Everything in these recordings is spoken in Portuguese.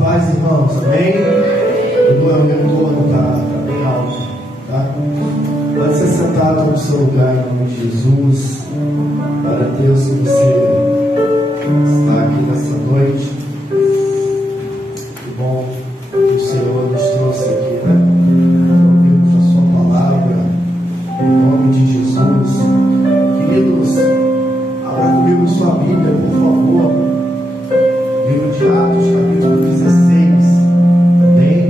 paz, irmãos, amém? O meu retorno está bem alto, tá? Pode ser sentado no seu lugar, em nome de Jesus. Para Deus, que você está aqui nessa noite. Que bom que o Senhor nos trouxe aqui, né? Ouvimos a sua palavra, em nome de Jesus. Queridos, abra comigo sua Bíblia, por favor. Livro de Atos, capítulo 16. Amém?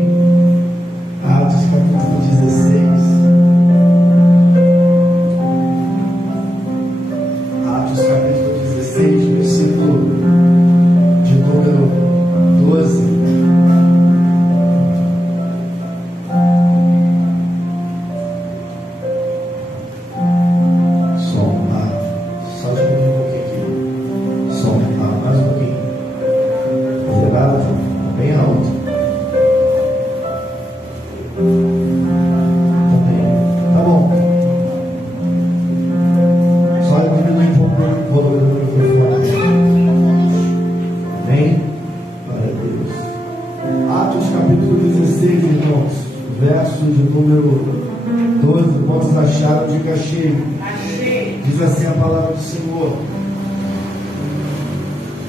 Atos, capítulo 16. Atos, capítulo 16, versículo de número 12. Som, só de um pouquinho aqui. Som, mais um pouquinho. Bem alto. Também. Tá bom. Só diminuir um pouco o volume do microfone. Amém? Glória a Deus. Atos capítulo 16, irmãos. Verso de número 12. Quantos acharam? Diga cheio. Diz assim a palavra do Senhor.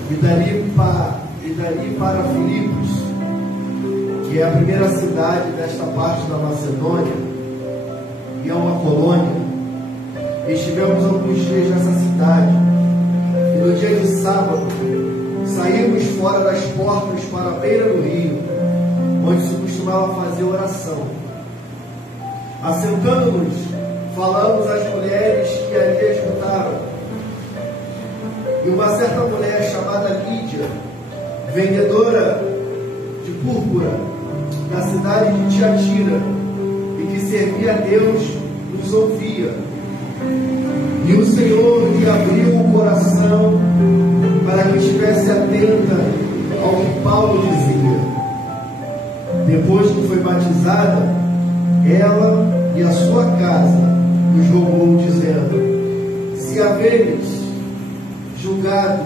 E dali para Filipos, que é a primeira cidade desta parte da Macedônia, e é uma colônia. Estivemos alguns dias nessa cidade, e no dia de sábado saímos fora das portas para a beira do rio, onde se costumava fazer oração. Assentando-nos, falamos às mulheres que ali escutaram. E uma certa mulher chamada Lídia, vendedora de púrpura da cidade de Tiatira, e que servia a Deus, nos ouvia. E o Senhor lhe abriu o coração para que estivesse atenta ao que Paulo dizia. Depois que foi batizada, ela e a sua casa nos rogou, dizendo: se haveres julgado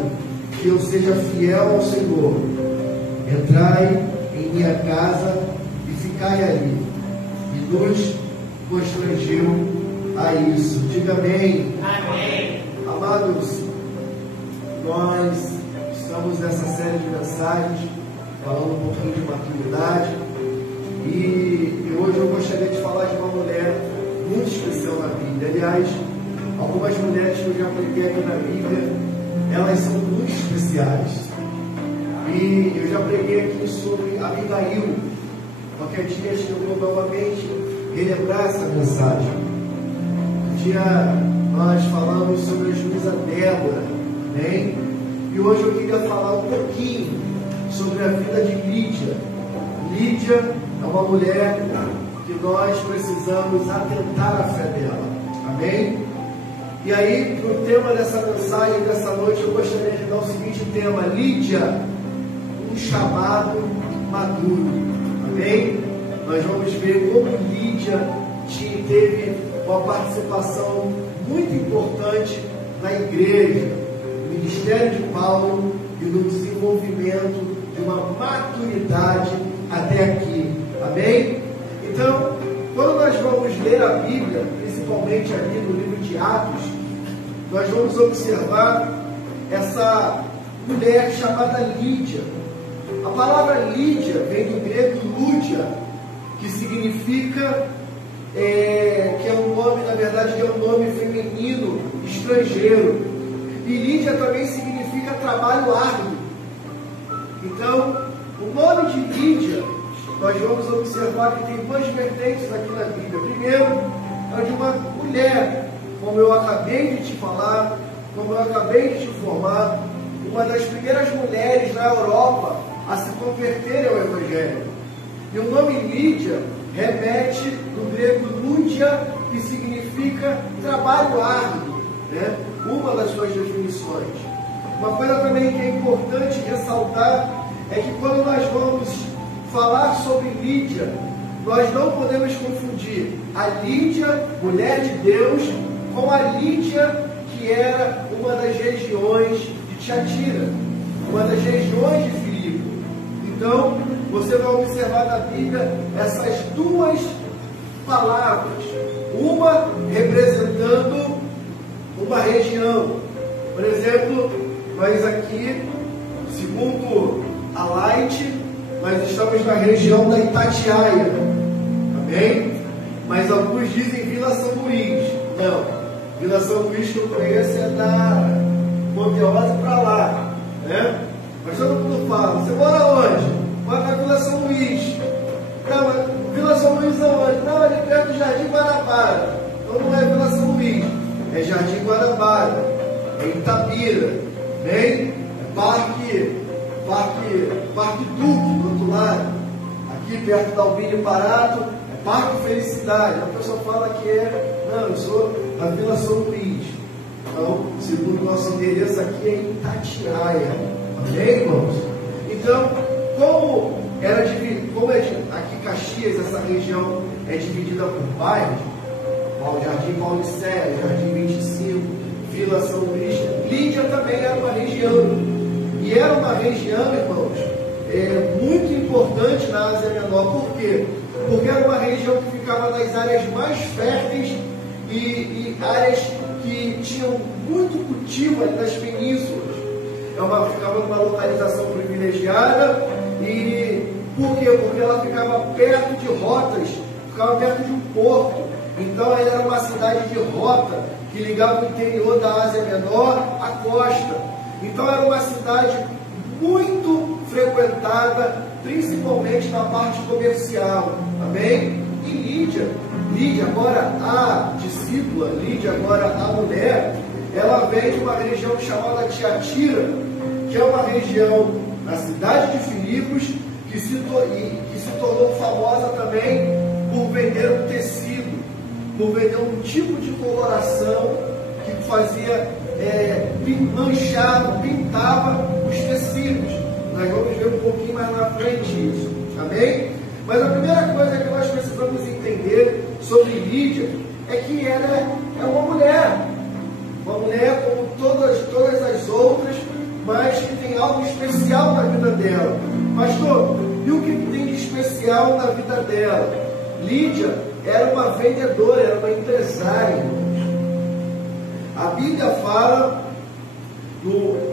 que eu seja fiel ao Senhor, entrai em minha casa e ficai ali. E nos constrangeu a isso. Diga amém. Amém. Amados, nós estamos nessa série de mensagens falando um pouquinho de maturidade, e hoje eu gostaria de falar de uma mulher muito especial na Bíblia. Aliás, algumas mulheres que eu já preguei aqui na Bíblia, elas são muito especiais. E eu já preguei aqui sobre Abigail. Qualquer dia eu vou novamente relembrar essa mensagem. Um dia nós falamos sobre a juíza Débora, né? E hoje eu queria falar um pouquinho sobre a vida de Lídia. Lídia é uma mulher que nós precisamos atentar à fé dela. Amém? E aí, para o tema dessa mensagem, dessa noite, eu gostaria de dar o seguinte tema: Lídia, um chamado maduro. Amém? Nós vamos ver como Lídia teve uma participação muito importante na igreja, no ministério de Paulo e no desenvolvimento de uma maturidade até aqui. Amém? Então, quando nós vamos ler a Bíblia, principalmente ali no livro de Atos, nós vamos observar essa mulher chamada Lídia. A palavra Lídia vem do grego Lúdia, que significa, que é um nome, na verdade, é um nome feminino, estrangeiro. E Lídia também significa trabalho árduo. Então, o nome de Lídia, nós vamos observar que tem duas vertentes aqui na Bíblia. Primeiro, é de uma mulher, como eu acabei de te falar, como eu acabei de te informar, uma das primeiras mulheres na Europa a se converterem ao Evangelho. E o nome Lídia remete do grego Lúdia, que significa trabalho árduo, né? Uma das suas definições. Uma coisa também que é importante ressaltar é que quando nós vamos falar sobre Lídia, nós não podemos confundir a Lídia, mulher de Deus, com a Lídia, que era uma das regiões de Tiatira, uma das regiões de Filipe. Então, você vai observar na Bíblia essas duas palavras, uma representando uma região. Por exemplo, nós aqui, segundo a Light, nós estamos na região da Itatiaia, amém? Mas alguns dizem Vila São Luís. Não, Vila São Luís que eu conheço é da Monteosa para lá, né? Mas todo mundo fala, você mora onde? Mora na Vila São Luís. Não, mas Vila São Luís aonde? Não, é perto do Jardim Guanabara. Então não é Vila São Luís, é Jardim Guanabara, é Itabira, bem? É Parque Duque, do outro lado. Aqui perto da Albino Parato, é Parque Felicidade. A pessoa fala que não, eu sou da Vila São Luís. Então, segundo o nosso endereço aqui é Itatiaia. Amém, irmãos? Então, como aqui Caxias, essa região é dividida por bairros, Jardim Paulicéia, Jardim 25, Vila São Luís, Lídia também era uma região. E era uma região, irmãos, muito importante na Ásia Menor. Por quê? Porque era uma região que ficava nas áreas mais férteis e áreas que tinham muito cultivo ali nas penínsulas. Ficava numa localização privilegiada. E por quê? Porque ela ficava perto de rotas, ficava perto de um porto. Então ela era uma cidade de rota que ligava o interior da Ásia Menor à costa. Então era uma cidade muito frequentada, principalmente na parte comercial. Amém? E Lídia agora a discípula, Lídia agora a mulher, ela vem de uma região chamada Tiatira, que é uma região na cidade de Filipos, que se tornou famosa também por vender um tecido, por vender um tipo de coloração que fazia pintava os tecidos. Nós vamos ver um pouquinho mais na frente isso, amém? Mas a primeira coisa que nós precisamos entender sobre Lídia é que ela é uma mulher como todas as outras, mas que tem algo especial na vida dela. Pastor, e o que tem de especial na vida dela? Lídia era uma vendedora, era uma empresária. A Bíblia fala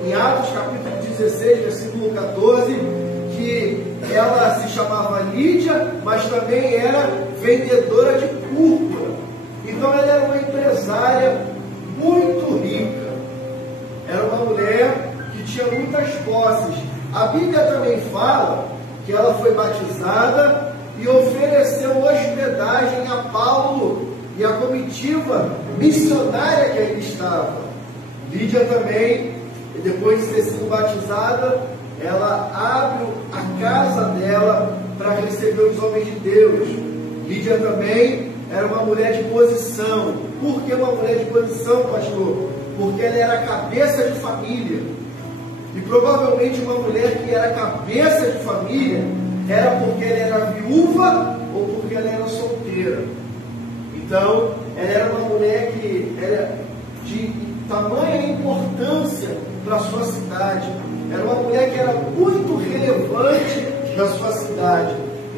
em Atos capítulo 16, versículo 14, que ela se chamava Lídia, mas também era vendedora de púrpura. Então ela era uma empresária muito rica. Era uma mulher que tinha muitas posses. A Bíblia também fala que ela foi batizada e ofereceu hospedagem a Paulo e a comitiva missionária que ali estava. Lídia também, depois de ter sido batizada, ela abre a casa dela para receber os homens de Deus. Lídia também era uma mulher de posição. Por que uma mulher de posição, pastor? Porque ela era cabeça de família. E provavelmente uma mulher que era cabeça de família era porque ela era viúva ou porque ela era solteira. Então, ela era uma mulher que era de tamanha importância para a sua cidade. Era uma mulher que era muito relevante na sua cidade.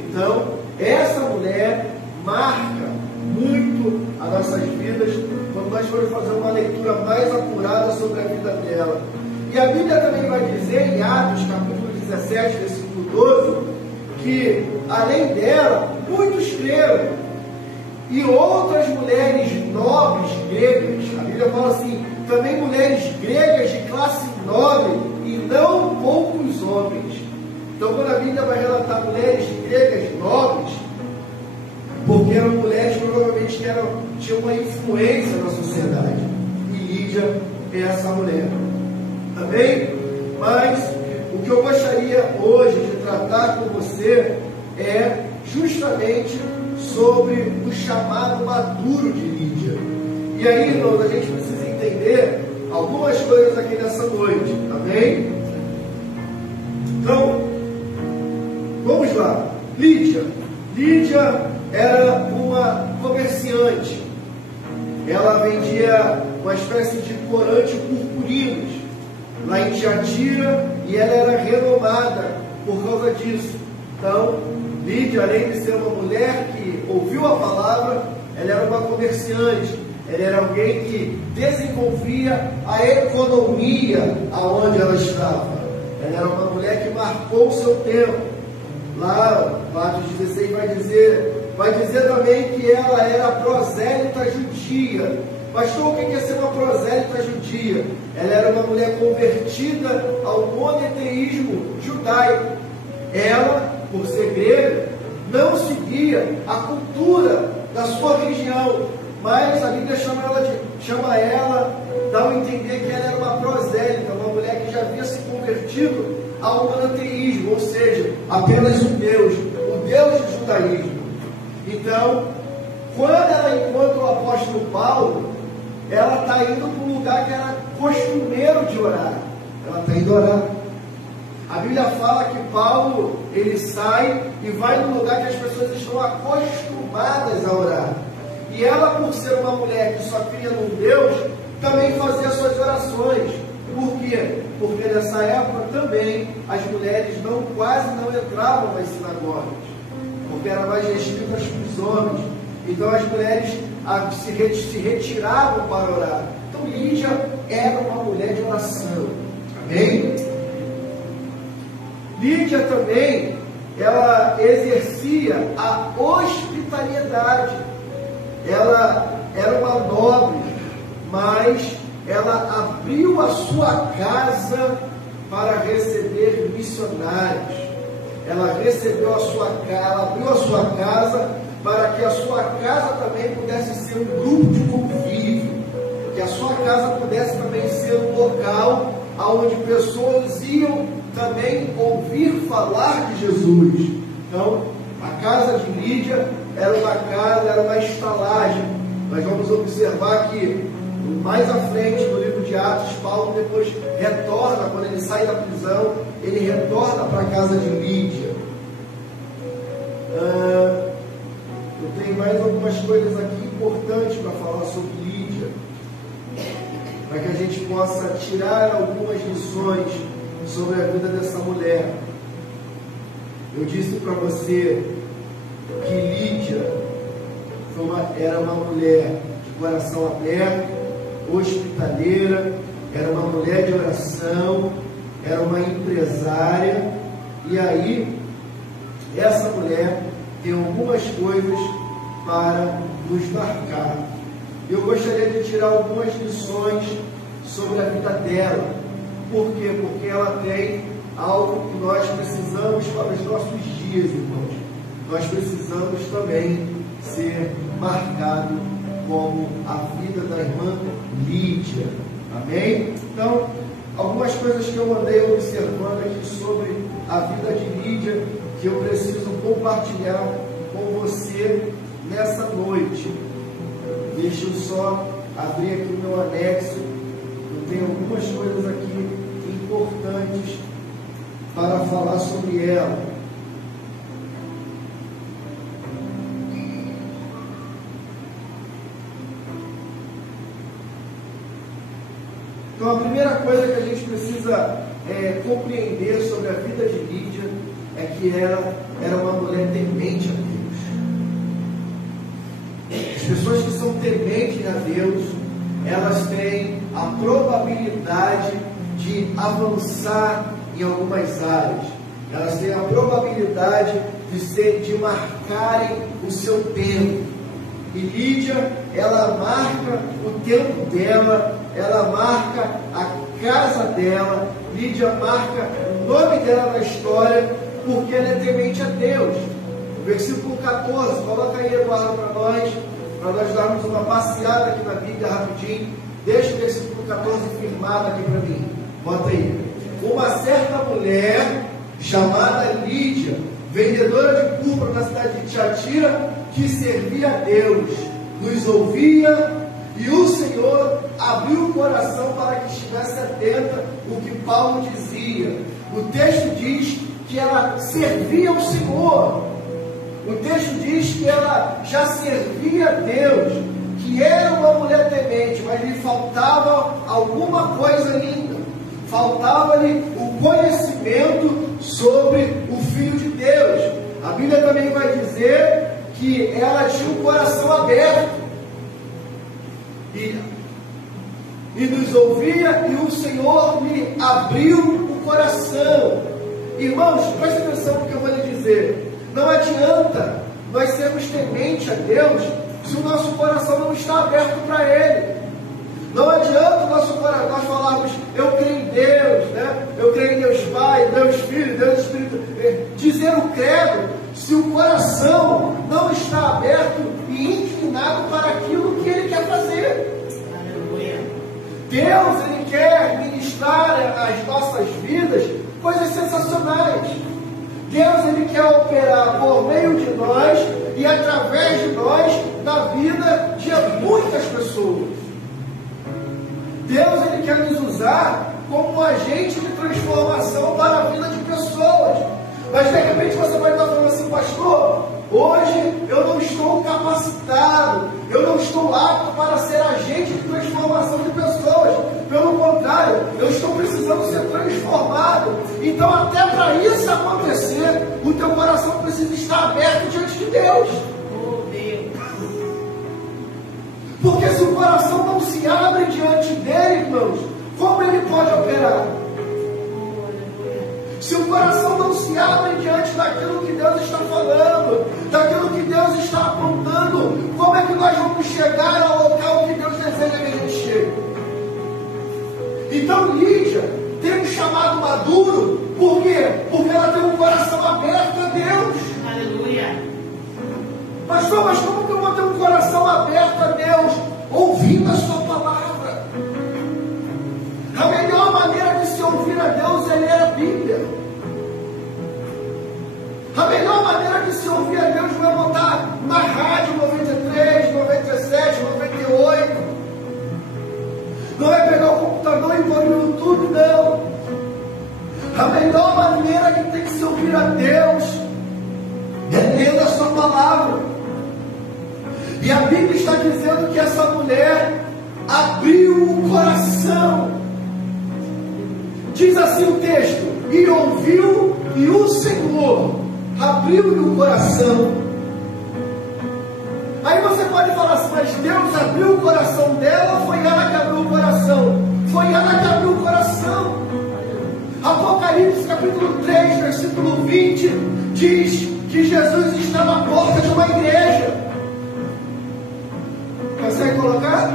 Então, essa mulher marca muito as nossas vidas quando nós formos fazer uma leitura mais apurada sobre a vida dela. E a Bíblia também vai dizer, em Atos, capítulo 17, versículo 12, que, além dela, muitos creram. E outras mulheres nobres gregas, a Bíblia fala assim, também mulheres gregas de classe nobre, e não poucos homens. Então, quando a Bíblia vai relatar mulheres gregas nobres, porque eram mulheres provavelmente que tinham uma influência na sociedade. E Lídia é essa mulher. Amém? Mas o que eu gostaria hoje de tratar com você é justamente sobre o chamado maduro de Lídia. E aí, irmãos, a gente precisa entender algumas coisas aqui nessa noite. Amém? Então, vamos lá. Lídia era uma comerciante. Ela vendia uma espécie de corante purpurinos lá em Tiatira, e ela era renomada por causa disso. Então, Lídia, além de ser uma mulher que ouviu a palavra, ela era uma comerciante, ela era alguém que desenvolvia a economia aonde ela estava. Ela era uma mulher que marcou o seu tempo. Lá, Atos 16 vai dizer também que ela era prosélita judia. Pastor, o que é ser uma prosélita judia? Ela era uma mulher convertida ao monoteísmo judaico. Ela, por ser grega, não seguia a cultura da sua região, mas a Bíblia chama ela, dá a entender que ela era uma prosélita, uma mulher que já havia se convertido ao monoteísmo, ou seja, apenas um Deus, o Deus do judaísmo. Então, quando ela encontra o apóstolo Paulo, ela está indo para um lugar que era costumeiro de orar. Ela está indo orar. A Bíblia fala que Paulo, ele sai e vai num lugar que as pessoas estão acostumadas a orar. E ela, por ser uma mulher que só cria num Deus, também fazia suas orações. Por quê? Porque nessa época também as mulheres quase não entravam nas sinagogas, porque era mais restrita para os homens. Então as mulheres se retiravam para orar. Então Lídia era uma mulher de oração. Amém? Lídia também, ela exercia a hospitalidade. Ela era uma nobre, mas ela abriu a sua casa para receber missionários. Ela abriu a sua casa para que a sua casa também pudesse ser um grupo de convívio, que a sua casa pudesse também ser um local onde pessoas iam também ouvir falar de Jesus. Então, a casa de Lídia era uma estalagem. Nós vamos observar que mais à frente no livro de Atos, Paulo depois retorna, quando ele sai da prisão, ele retorna para a casa de Lídia. Eu tenho mais algumas coisas aqui importantes para falar sobre Lídia, para que a gente possa tirar algumas lições sobre a vida dessa mulher. Eu disse para você que Lídia era uma mulher de coração aberto, hospitaleira, era uma mulher de oração, era uma empresária. E aí, essa mulher tem algumas coisas para nos marcar. Eu gostaria de tirar algumas lições sobre a vida dela. Por quê? Porque ela tem algo que nós precisamos para os nossos dias, irmãos. Nós precisamos também ser marcados como a vida da irmã Lídia. Amém? Então, algumas coisas que eu andei observando aqui sobre a vida de Lídia, que eu preciso compartilhar com você nessa noite. Deixa eu só abrir aqui o meu anexo. Eu tenho algumas coisas aqui importantes para falar sobre ela. Então, a primeira coisa que a gente precisa compreender sobre a vida de Lídia é que ela era uma mulher temente a Deus. As pessoas que são tementes a Deus, elas têm a probabilidade de avançar em algumas áreas. Elas têm a probabilidade de marcarem o seu tempo. E Lídia, ela marca o tempo dela, ela marca a casa dela. Lídia marca o nome dela na história, porque ela é temente a Deus. O versículo 14, coloca aí, Eduardo, para nós darmos uma passeada aqui na Bíblia rapidinho. Deixa o versículo 14 firmado aqui para mim. Bota aí. Uma certa mulher chamada Lídia, vendedora de púrpura na cidade de Tiatira, que servia a Deus, nos ouvia, e o Senhor abriu o coração para que estivesse atenta o que Paulo dizia. O texto diz que ela servia ao Senhor. O texto diz que ela já servia a Deus, que era uma mulher temente, mas lhe faltava alguma coisa linda. Faltava-lhe o conhecimento sobre o Filho de Deus. A Bíblia também vai dizer que ela tinha o coração aberto e nos ouvia, e o Senhor lhe abriu o coração. Irmãos, preste atenção no que eu vou lhe dizer. Não adianta nós sermos tementes a Deus se o nosso coração não está aberto para Ele. Não adianta o nosso coração, nós falarmos, eu creio em Deus, né? Eu creio em Deus Pai, Deus Filho, Deus Espírito. Dizer o credo, se o coração não está aberto e inclinado para aquilo que Ele quer fazer. Deus, Ele quer ministrar às nossas vidas coisas sensacionais. Deus, Ele quer operar por meio de nós e através de nós na vida de muitas pessoas. Deus, Ele quer nos usar como um agente de transformação para a vida de pessoas. Mas de repente você vai estar falando assim, pastor, hoje eu não estou capacitado, eu não estou apto para ser agente de transformação de pessoas. Pelo contrário, eu estou precisando ser transformado. Então, até para isso acontecer, o teu coração precisa estar aberto diante de Deus. Oh, Deus. Porque se o coração não se abre diante dele, irmãos, como ele pode operar? Se o coração não se abre diante daquilo que Deus está falando, daquilo que Deus está apontando, como é que nós vamos chegar ao local que Deus deseja que a gente chegue? Então Lídia tem um chamado maduro, por quê? Porque ela tem um coração aberto a Deus. Aleluia. Pastor, mas como que eu vou ter um coração aberto a Deus? Ouvindo a sua palavra. A melhor maneira de se ouvir a Deus é ler a Bíblia. A melhor maneira de se ouvir a Deus não é botar na rádio 93, 97, 98. Não é pegar o computador e pôr no YouTube, não. A melhor maneira que tem que se ouvir a Deus é lendo a sua palavra. E a Bíblia está dizendo que essa mulher abriu o coração. Diz assim o texto: e ouviu, e o Senhor abriu-lhe o coração. Aí você pode falar assim, mas Deus abriu o coração dela ou foi ela que abriu o coração? Foi ela que abriu o coração. Apocalipse capítulo 3, versículo 20 diz que Jesus estava à porta de uma igreja. Consegue colocar?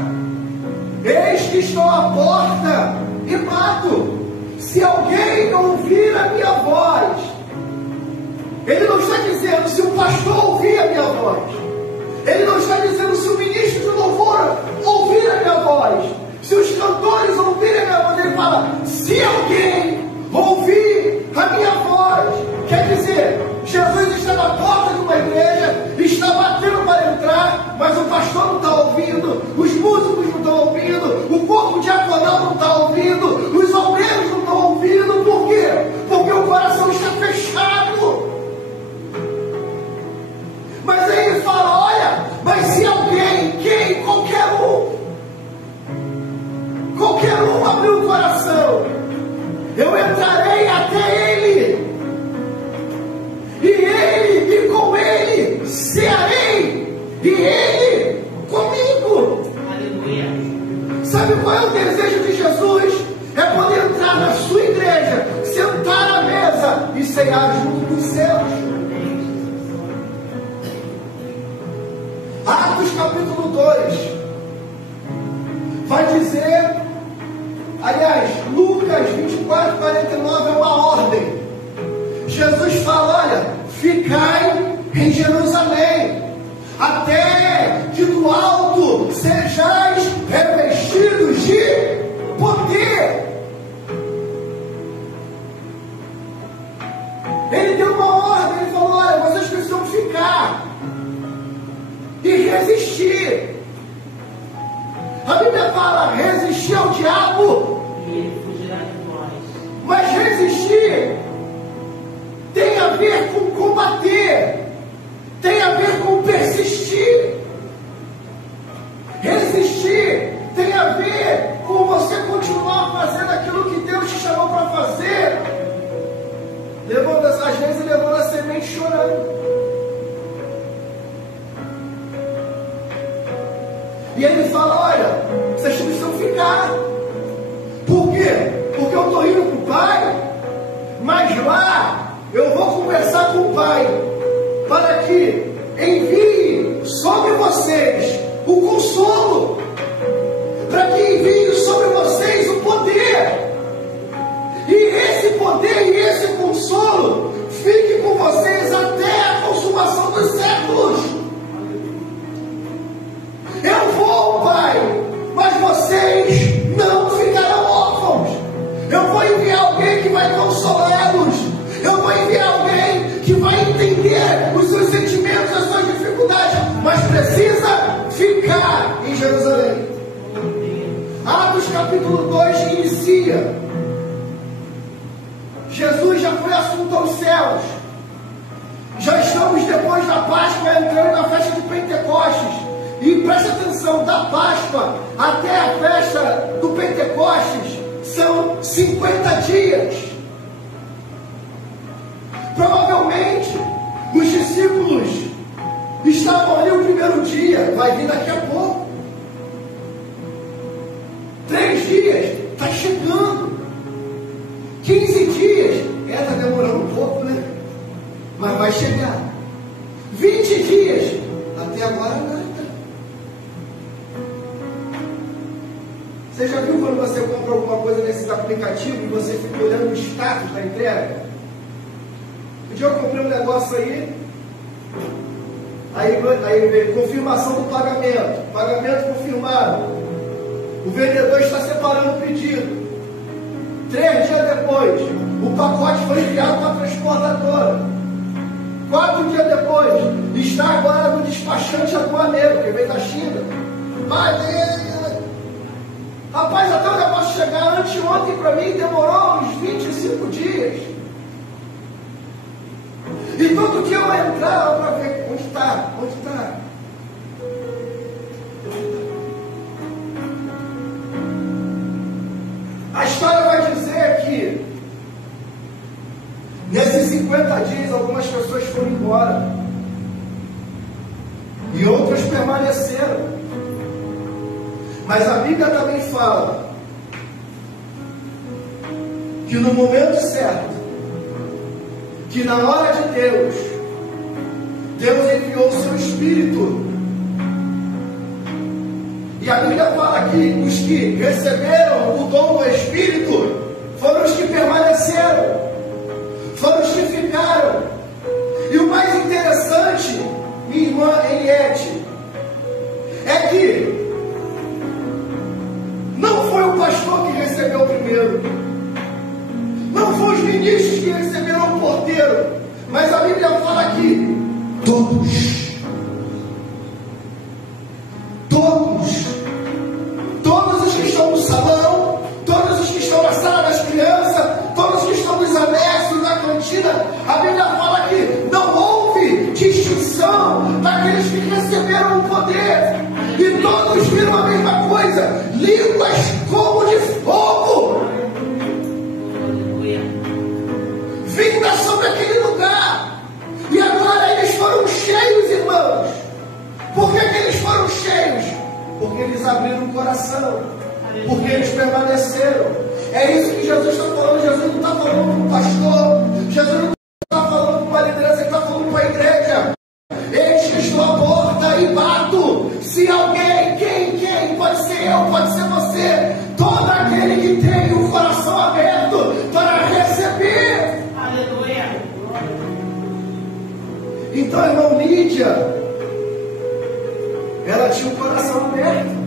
Eis que estou à porta e bato. Se alguém não ouvir a minha voz, ele não está dizendo se o pastor ouvir a minha voz, ele não está dizendo se o ministro de louvor ouvir a minha voz, se os cantores ouvirem a minha voz, ele fala, se alguém ouvir a minha voz. Quer dizer, Jesus está na porta de uma igreja, está batendo para entrar, mas o pastor não está ouvindo, os músicos não estão ouvindo, o corpo diaconal não está ouvindo, os obreiros não estão ouvindo. Por quê? Porque o coração está fechado. Mas aí ele fala, olha, mas se alguém, quem? Qualquer um abriu o coração, eu entrarei até ele, e com ele cearei, e ele comigo. Aleluia. Sabe qual é o desejo de Jesus? É poder entrar na sua igreja, sentar à mesa e cear junto com os seus. Atos capítulo 2 vai dizer, aliás, Lucas 24, 49 é uma ordem. Jesus fala, olha, ficai em Jerusalém, até que do alto sejais revestidos de poder. Ele deu uma ordem, ele falou, olha, vocês precisam ficar e resistir. A Bíblia fala, resistir ao diabo, E ele fugirá de nós. mas resistir tem a ver com combater, tem a ver com persistir. Resistir tem a ver com você continuar fazendo aquilo que Deus te chamou para fazer. E ele fala: olha, vocês precisam ficar. Por quê? Porque eu estou indo para o Pai, mas lá eu vou conversar com o Pai, para que envie sobre vocês o consolo, para que envie sobre vocês o poder, e esse poder e esse consolo fique com vocês até a consumação dos séculos. Eu vou, Pai, mas vocês não ficarão órfãos. Eu vou enviar alguém que vai consolá-los. Eu vou enviar alguém que vai entender os seus sentimentos, as suas dificuldades, mas precisa ficar em Jerusalém. Atos capítulo 2 inicia. Jesus já foi assunto aos céus. Já estamos depois da Páscoa, entrando na festa de Pentecostes. E preste atenção, da Páscoa até a festa do Pentecostes são 50 dias. Provavelmente os discípulos estavam ali o primeiro dia, vai vir daqui a pouco. 3 dias, está chegando. 15 dias, está demorando um pouco, né? Mas vai chegar. 20 dias, até agora nada. Você já viu quando você compra alguma coisa nesses aplicativos e você fica olhando o status da entrega? Um dia eu comprei um negócio aí veio confirmação do pagamento confirmado. O vendedor está separando o pedido. 3 dias depois, o pacote foi enviado para a transportadora. 4 dias depois, está agora no despachante aduaneiro, que veio da China. Rapaz, até o negócio chegar anteontem para mim demorou uns 25 dias. E todo dia eu entrava para ver onde está. A história vai dizer que nesses 50 dias algumas pessoas foram embora e outras permaneceram. Mas a Bíblia também fala que no momento certo, que na hora de Deus enviou o seu Espírito. E a Bíblia fala que os que receberam o dom do Espírito foram os que permaneceram, foram os que ficaram. E o mais interessante, minha irmã Eliette, é que não foi o pastor que recebeu primeiro, não foram os ministros que receberam o porteiro, mas a Bíblia fala que todos os que estão no salão, todos os que estão na sala das crianças, todos os que estão nos anexos, na cantina, a Bíblia fala que não houve distinção daqueles que receberam o poder, e todos viram a mesma coisa, línguas como de fogo vinda sobre aquele lugar. E agora eles foram cheios, irmãos. Por que eles foram cheios? Porque eles abriram o coração, porque eles permaneceram. É isso que Jesus está falando. Jesus não está falando para o pastor, Jesus não está falando para a liderança, ele está falando para a igreja. Eis que estou à porta e bato. Se alguém, quem? Pode ser eu, pode ser você, todo aquele que tem o coração aberto para receber. Aleluia. Então, irmão, Lídia, ela tinha o coração aberto.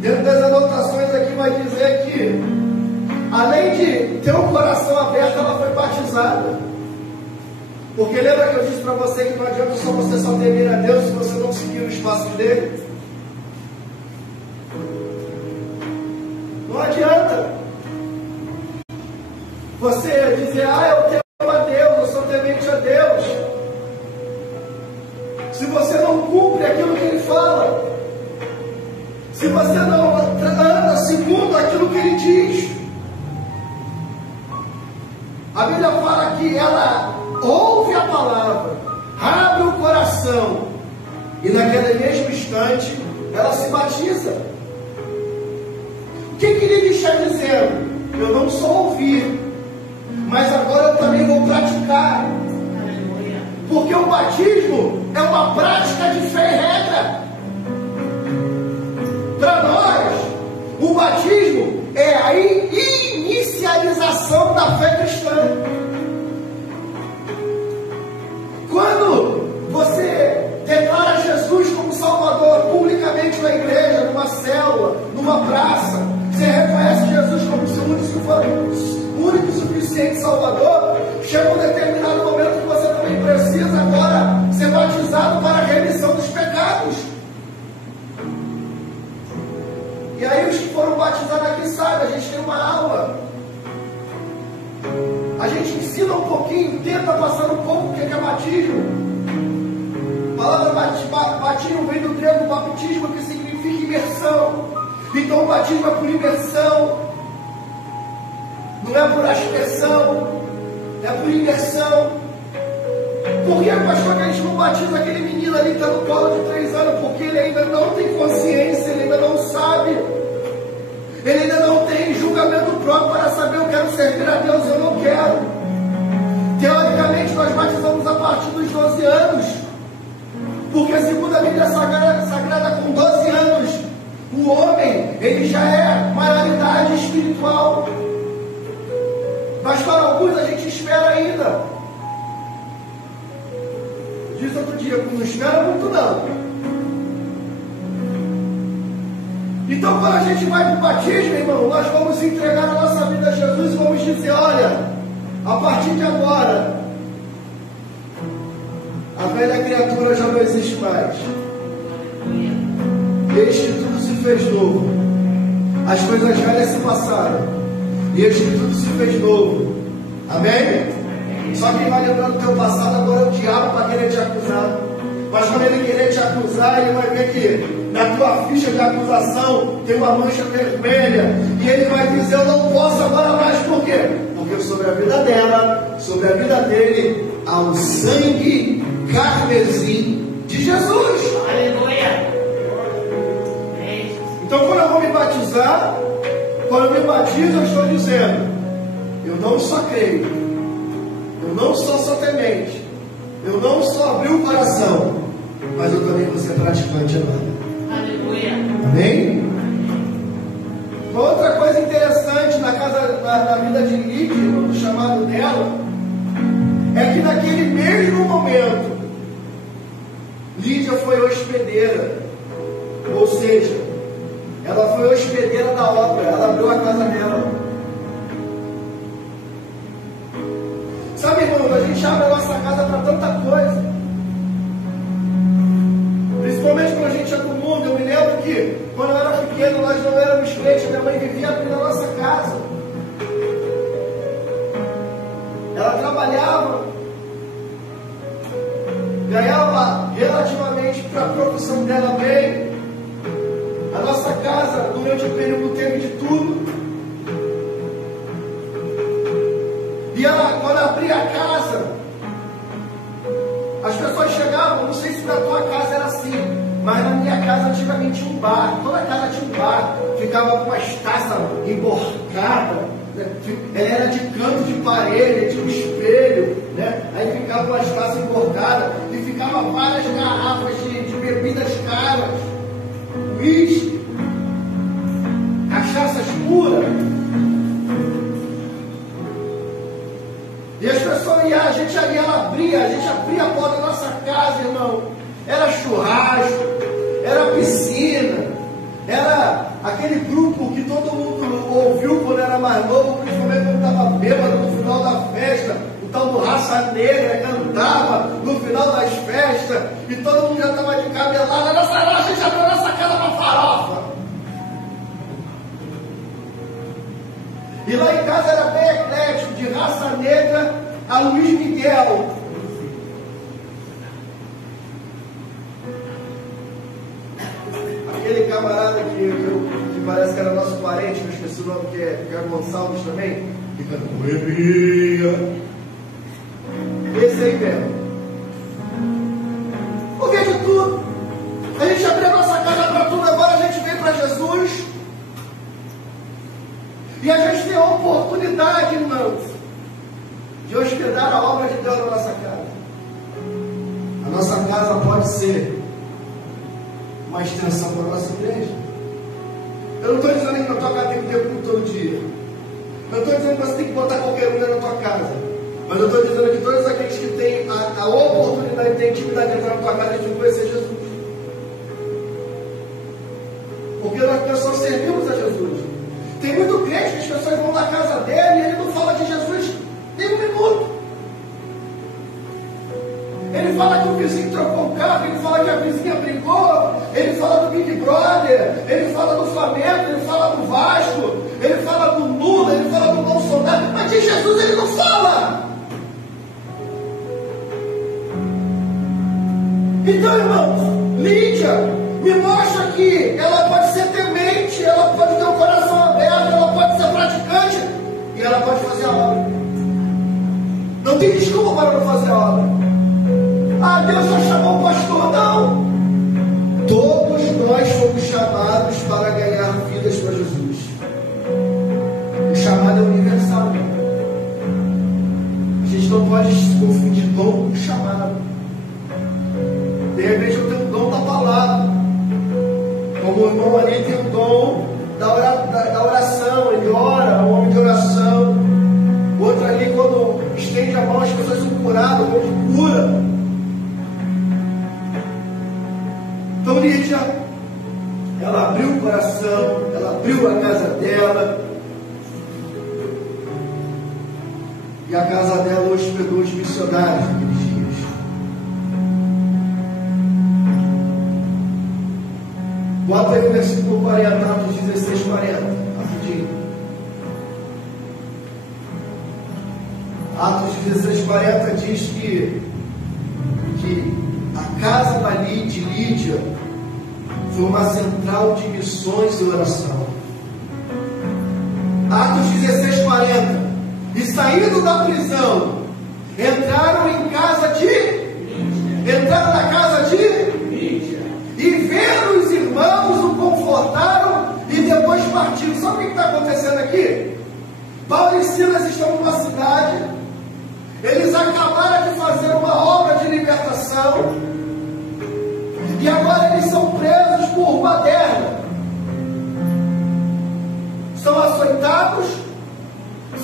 Dentro das anotações aqui vai dizer que, além de ter o coração aberto, ela foi batizada. Porque lembra que eu disse para você que não adianta você só temer a Deus se você não seguir o espaço dele? Não adianta você dizer: eu temo a Deus, eu sou temente a Deus, se você não cumpre aquilo que Ele fala, se você não anda segundo aquilo que Ele diz. A Bíblia fala que ela ouve a palavra, abre o coração e naquele mesmo instante ela se batiza. O que ele está dizendo? Eu não só ouvi, mas agora eu também vou praticar. Aleluia. Porque o batismo é uma prática de fé e regra. Para nós, o batismo é a inicialização da fé cristã. Quando você declara Jesus como Salvador publicamente na igreja, numa célula, numa praça, você reconhece Jesus como seu único e suficiente Salvador, chega um determinado momento que você também precisa agora ser batizado para a remissão dos pecados. E aí os que foram batizados aqui sabem, a gente tem uma aula, a gente ensina um pouquinho, tenta passar um pouco o que é batismo. A palavra batismo vem do grego baptismo, que significa imersão. Então o batismo é por imersão, não é por aspersão, é por imersão. Por que, pastor, que a gente não batiza aquele menino ali que está no colo de 3 anos? Porque ele ainda não tem consciência, ele ainda não sabe, ele ainda não tem julgamento próprio para saber: eu quero servir a Deus, eu não quero. Teoricamente nós batizamos a partir dos 12 anos, porque segundo a Bíblia Sagrada, com 12 anos o homem, ele já é maioridade espiritual. Mas para alguns a gente espera ainda. Diz outro dia, não espera muito não. Então quando a gente vai para o batismo, irmão, nós vamos entregar a nossa vida a Jesus e vamos dizer: olha, a partir de agora, a velha criatura já não existe mais. Eis que tudo se fez novo. As coisas velhas se passaram, e eis que tudo se fez novo. Amém? Só quem vai lembrar do teu passado agora é o diabo para querer te acusar. Mas quando ele querer te acusar, ele vai ver que na tua ficha de acusação tem uma mancha vermelha, e ele vai dizer: eu não posso agora mais. Por quê? Porque sobre a vida dela, sobre a vida dele, há o sangue carmesim de Jesus. Aleluia. Então quando eu vou me batizar, quando eu me batizo, eu estou dizendo: eu não só creio, eu não sou só temente, eu não só abri o coração, mas eu também vou ser praticante agora. Aleluia. Amém? Uma outra coisa interessante na vida de Lídia, no chamado dela, é que naquele mesmo momento, Lídia foi hospedeira. Ou seja, ela foi hospedeira da obra, ela abriu a casa dela. Sabe, irmão, a gente abre a nossa casa para tanta coisa. Principalmente quando a gente é do mundo. Eu me lembro que quando eu era pequeno, nós não éramos crentes, minha mãe vivia abrindo a nossa casa. Ela trabalhava, ganhava relativamente para a profissão dela bem. A nossa casa, durante o período, teve de tudo. E ela, quando abria a casa, as pessoas chegavam, não sei se na tua casa era assim, mas na minha casa antigamente tinha um bar, toda casa tinha um bar, ficava com as taças emborcadas, né? Ela era de canto de parede, tinha um espelho, né? Aí ficavam as taças emborcadas, e ficavam várias garrafas de bebidas caras, uísque, cachaças puras. E as pessoas iam, a gente abria a porta da nossa casa, irmão. Era churrasco, era piscina, era aquele grupo que todo mundo ouviu quando era mais novo, principalmente quando estava bêbado no final da festa. O tal do Raça Negra cantava no final das festas, e todo mundo já estava de cabelada. A gente abriu a nossa casa para farofa. E lá em casa era bem eclético, de Raça Negra a Luiz Miguel. Aquele camarada que parece que era nosso parente, eu esqueci o nome, que é Gonçalves também, que canta Correria. Esse aí mesmo. operar a obra de Deus na nossa casa. A nossa casa pode ser uma extensão da nossa igreja. Eu não estou dizendo que na tua casa tem que ter culto todo dia. Eu não estou dizendo que você tem que botar qualquer um na tua casa. Mas eu estou dizendo que todos aqueles que têm a oportunidade de ter intimidade de entrar na tua casa, eles vão conhecer Jesus. Porque nós só servimos a Jesus. Tem muito crente que as pessoas vão na casa dele e ele não fala de Jesus nem um minuto. Ele fala que o vizinho trocou o carro, ele fala que a vizinha brigou, ele fala do Big Brother, ele fala do Flamengo, ele fala do Vasco, ele fala do Lula, ele fala do Bolsonaro, mas de Jesus ele não fala. Então, irmãos, Lídia me mostra que ela pode ser temente, ela pode ter o coração aberto, ela pode ser praticante e ela pode fazer a obra. Não tem desculpa para não fazer a obra. Ah, Deus só chamou o pastor. Não. Todos nós fomos chamados para ganhar vidas para Jesus. O chamado é universal. A gente não pode confundir dom com chamado. De repente eu tenho o dom da palavra. Como o irmão ali tem o dom da oração. Ele ora, é um homem de oração. O outro ali, quando estende a mão, as pessoas são curadas, quando cura. Então Lídia, ela abriu o coração, ela abriu a casa dela, e a casa dela hospedou os missionários naqueles dias. Bota aí o versículo 40, Atos 16, 40, rapidinho. Atos 16, 40 diz que a casa de Lídia foi uma central de missões e oração. Atos 16, 40. E saindo da prisão, entraram na casa de Lídia. E vendo os irmãos o confortaram e depois partiram. Sabe o que está acontecendo aqui? Paulo e Silas estão numa cidade. Eles acabaram de fazer uma obra de libertação. E agora eles são presos por baderna. São açoitados,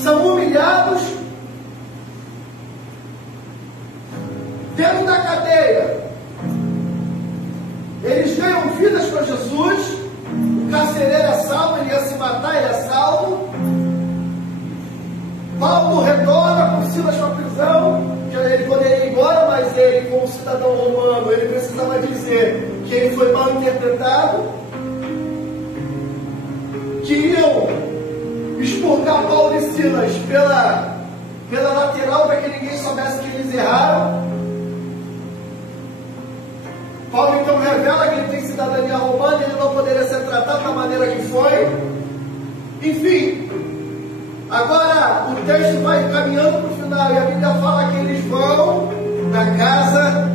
são humilhados. Dentro da cadeia, eles ganham vidas para Jesus. O carcereiro é salvo, ele ia se matar, ele é salvo. Paulo retorna com Silas para a prisão. Ele poderia ir embora, mas ele, como cidadão romano, ele precisava dizer que ele foi mal interpretado, que iam expurgar Paulo e Silas pela lateral para que ninguém soubesse que eles erraram. Paulo então revela que ele tem cidadania romana, ele não poderia ser tratado da maneira que foi. Enfim, agora o texto vai caminhando para o final e a Bíblia fala que eles vão na casa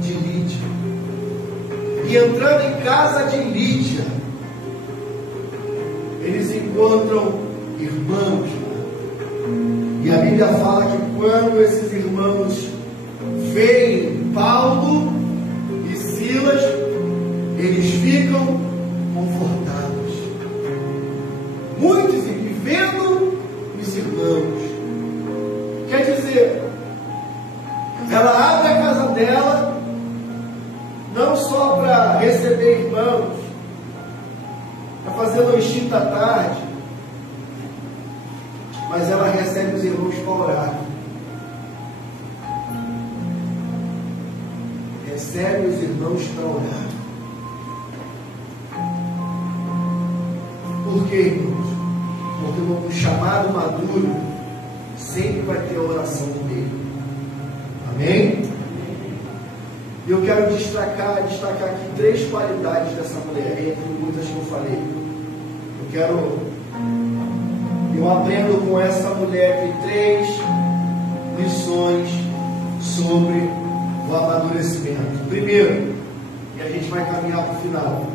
de Lídia. E entrando em casa de Lídia, eles encontram irmãos. E a Bíblia fala que quando esses irmãos veem Paulo e Silas, eles ficam confortados. Muitos vendo os irmãos. Quer dizer, ela abre a casa dela não só para receber irmãos, para fazer lanchinho da tarde, mas ela recebe os irmãos para orar. Recebe os irmãos para orar. Por quê, irmãos? Porque um chamado maduro sempre vai ter a oração dele. Amém? E eu quero destacar aqui 3 qualidades dessa mulher, entre muitas que eu falei. Eu aprendo com essa mulher de 3 lições sobre o amadurecimento. Primeiro, e a gente vai caminhar para o final.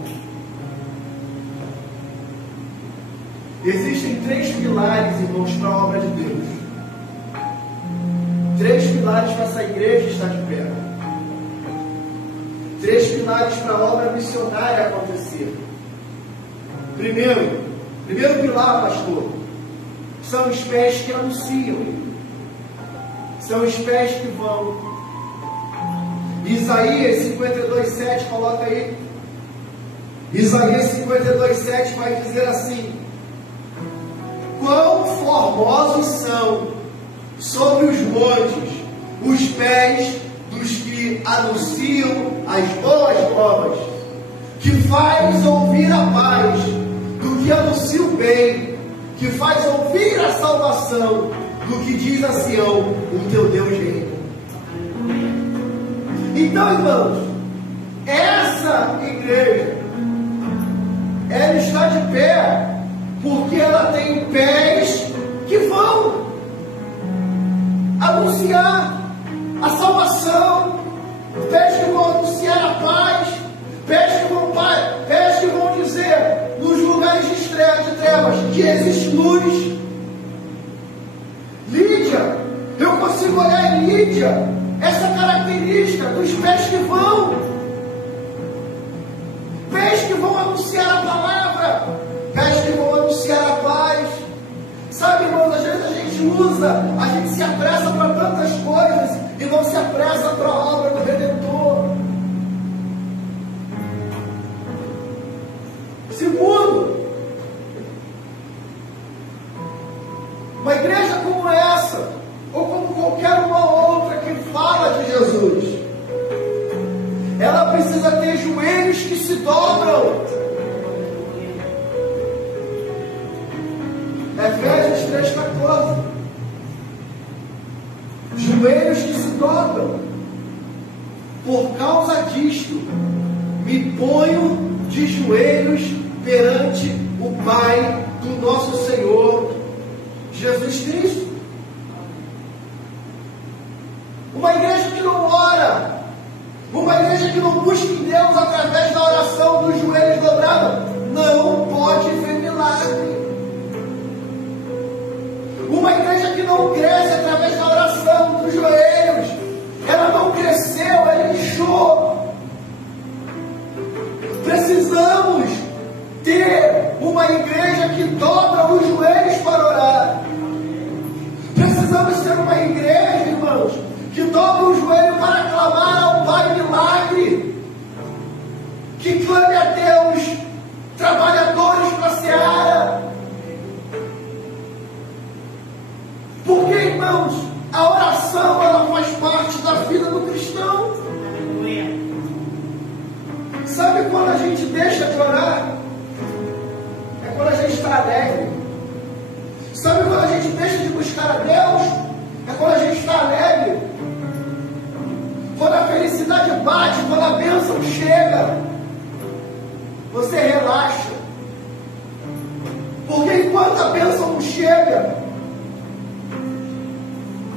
Existem 3 pilares, irmãos, para a obra de Deus. 3 pilares para essa igreja estar de pé. 3 pilares para a obra missionária acontecer. Primeiro pilar, pastor, são os pés que anunciam. São os pés que vão. Isaías 52:7, coloca aí. Isaías 52:7 vai dizer assim: quão formosos são sobre os montes os pés dos que anunciam as boas novas, que faz ouvir a paz, do que anuncia o bem, que faz ouvir a salvação, do que diz a Sião, o teu Deus reina. Então, irmãos, essa igreja, ela está de pé, porque ela tem pés que vão anunciar a salvação, pés que vão anunciar a paz, pés que vão dizer nos lugares de trevas que existe luz. Lídia, eu consigo olhar em Lídia essa característica dos pés que vão anunciar a palavra, pés que vão anunciar a paz. Sabe, irmãos, às vezes a gente se apressa para tantas coisas e não se apressa para a obra do Redentor. Segundo, uma igreja como essa, ou como qualquer uma outra que fala de Jesus, ela precisa ter joelhos que se dobram. Efésios 3:14. Joelhos que se dobram. Por causa disto, me ponho de joelhos perante o Pai do nosso Senhor Jesus Cristo. Uma igreja que não ora, uma igreja que não busca em Deus através da oração dos joelhos dobrados, não pode ver milagre. Uma igreja que não cresce através da oração dos joelhos, ela não cresceu, ela inchou. Precisamos ter uma igreja que dobra os joelhos para orar. Precisamos ter uma igreja, irmãos, que dobra o joelho para clamar ao Pai milagre, que clame a Deus trabalhadores para a seara. Porque, irmãos, a oração, ela faz parte da vida do cristão. Sabe quando a gente deixa de orar? É quando a gente está alegre. Sabe quando a gente deixa de buscar a Deus? É quando a gente está alegre. Quando a felicidade bate, quando a bênção chega, você relaxa. Porque enquanto a bênção não chega,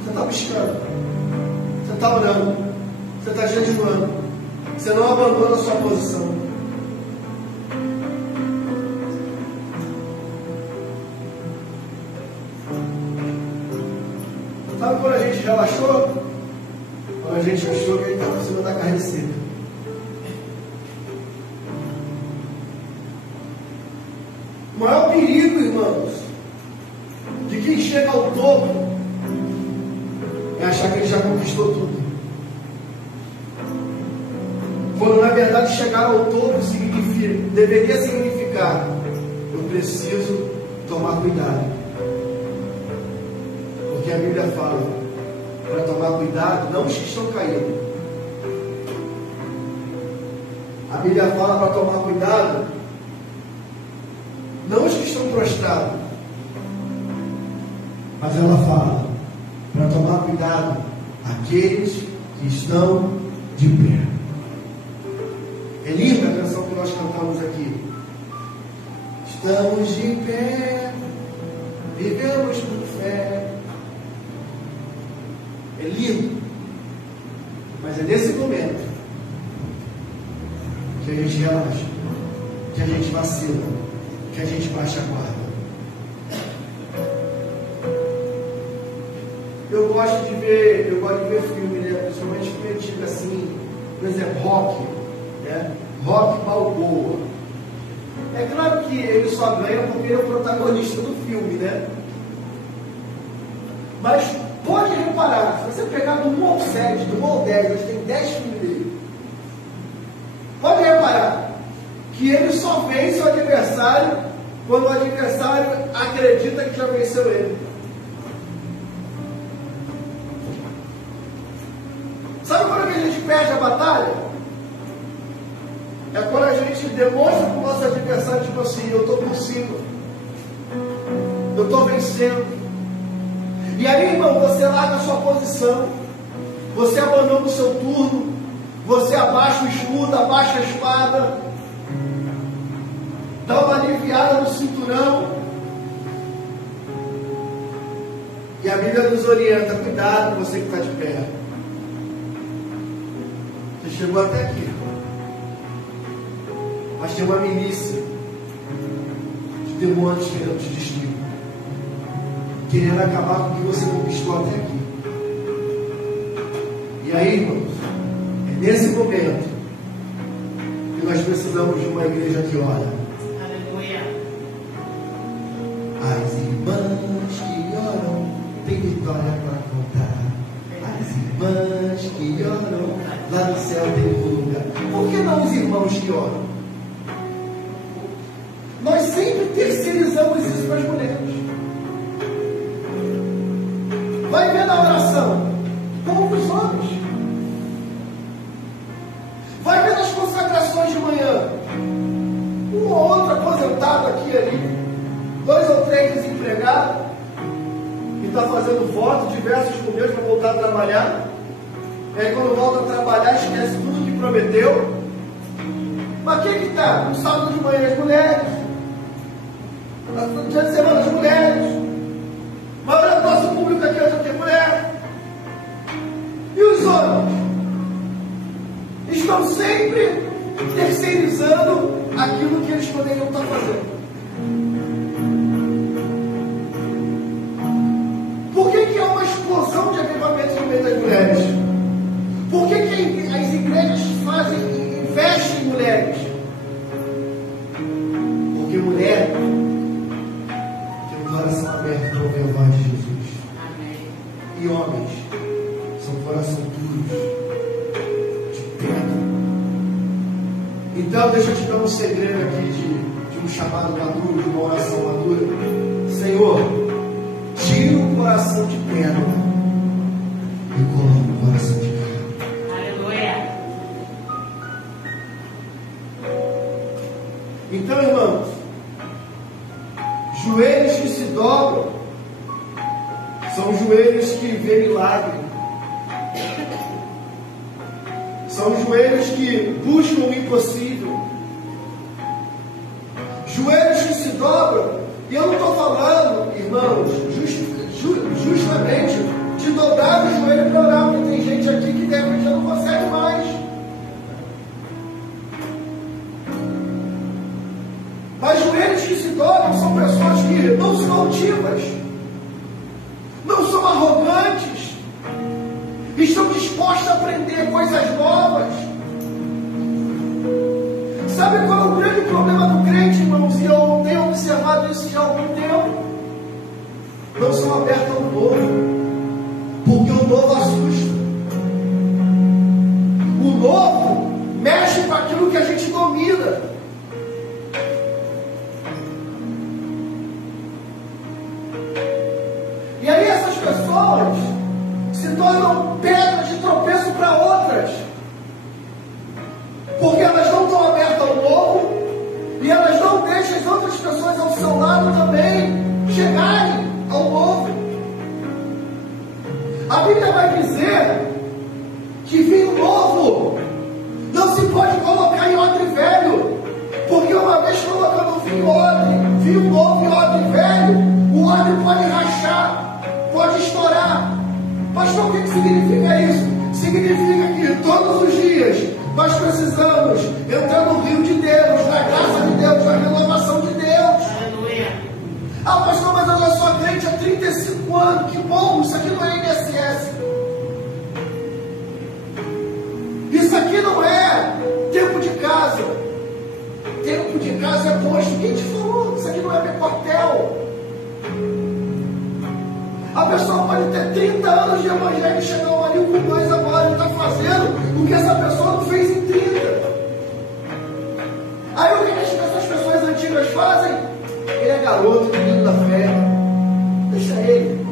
você está buscando, você está orando, você está jejuando, você não abandona a sua posição. Sabe quando a gente relaxou? Quando a gente achou que ele estava por cima da carne seca. O maior perigo, irmãos, de quem chega ao topo é achar que ele já conquistou tudo. Quando na verdade chegar ao topo deveria significar: eu preciso tomar cuidado. Porque a Bíblia fala para tomar cuidado, não os que estão caindo. A Bíblia fala para tomar cuidado, não os que estão prostrados. Mas ela fala para tomar cuidado aqueles que estão de pé. É linda a canção que nós cantamos aqui. Estamos de pé, vivemos por fé. É lindo, mas é nesse momento que a gente relaxa, que a gente vacila, que a gente baixa a guarda. eu gosto de ver filme, né? Principalmente filme antigo assim, por exemplo, Rock, né? Rock Balboa. É claro que ele só ganha porque ele é o protagonista do filme, né? Mas pode reparar, se você pegar do 1 ao 7, do 1 ao 10, hoje tem 10 filmes dele. Pode reparar que ele só vence o adversário quando o adversário acredita que já venceu ele. Sabe quando que a gente perde a batalha? É quando a gente demonstra para o nosso adversário, tipo assim, eu estou por cima, eu estou vencendo. E aí, irmão, você larga a sua posição, você abandona o seu turno, você abaixa o escudo, abaixa a espada, dá uma aliviada no cinturão. E a Bíblia nos orienta, cuidado com você que está de pé. Você chegou até aqui, mas tem uma milícia de demônios querendo te destruir, querendo acabar com o que você conquistou até aqui. E aí, irmãos, é nesse momento que nós precisamos de uma igreja que ora. Aleluia. As irmãs que oram têm vitória para contar. As irmãs que oram, lá no céu tem um lugar. Por que não os irmãos que oram? Nós sempre terceirizamos isso para as mulheres. Vai ver na oração, como para os homens. Vai ver nas consagrações de manhã, um ou outro aposentado aqui e ali, 2 ou 3 desempregados, que está fazendo voto, diversos começos para voltar a trabalhar. E aí quando volta a trabalhar, esquece tudo que prometeu. Mas quem que está? No sábado de manhã, as mulheres. No dia de semana, as mulheres. Mas o nosso público aqui hoje tem mulher. E os homens? Estão sempre terceirizando aquilo que eles poderiam estar fazendo. Por que há uma explosão de avivamento no meio das mulheres? Por que as igrejas investem em mulheres? Porque mulher tem um coração aberto para ouvir a voz de Jesus. Amém. E homens são coração duros, de pedra. Então deixa eu te dar um segredo aqui de um chamado maduro, de uma oração madura. Senhor, tira o coração de pedra e coloca o coração de carne. Aleluia. Então, irmãos, joelhos que se dobram são joelhos que vê milagre. São joelhos que buscam o impossível. Joelhos que se dobram. E eu não estou falando, irmãos, justamente de dobrar o joelho para orar, porque tem gente aqui que de repente já não consegue mais. Mas joelhos que se dobram são pessoas que não são altivas, não são arrogantes, estão dispostas a aprender coisas novas. Sabe qual é o grande problema do crente, irmãos? E eu tenho observado isso já há algum tempo. Não são abertos ao novo, porque o novo assusta. O novo mexe com aquilo que a gente domina. E aí essas pessoas se tornam pedra de tropeço para outras, porque elas não estão abertas ao novo e elas não deixam as outras pessoas ao seu lado também chegarem ao novo. A Bíblia vai dizer que vinho novo não se pode colocar em odre velho, porque uma vez colocando vinho novo em odre velho, o odre pode rachar, pode estourar. Pastor, o que significa isso? Significa que todos os dias nós precisamos entrar no rio de Deus, na graça de Deus, na renovação de Deus. Aleluia. Ah, pastor, mas eu já sou crente há 35 anos. Que bom, isso aqui não é INSS. anos de evangelho e chegar um ali com 2 agora, ele está fazendo o que essa pessoa não fez em 30. Aí o que essas pessoas antigas fazem? Ele é garoto, menino da fé, deixa ele,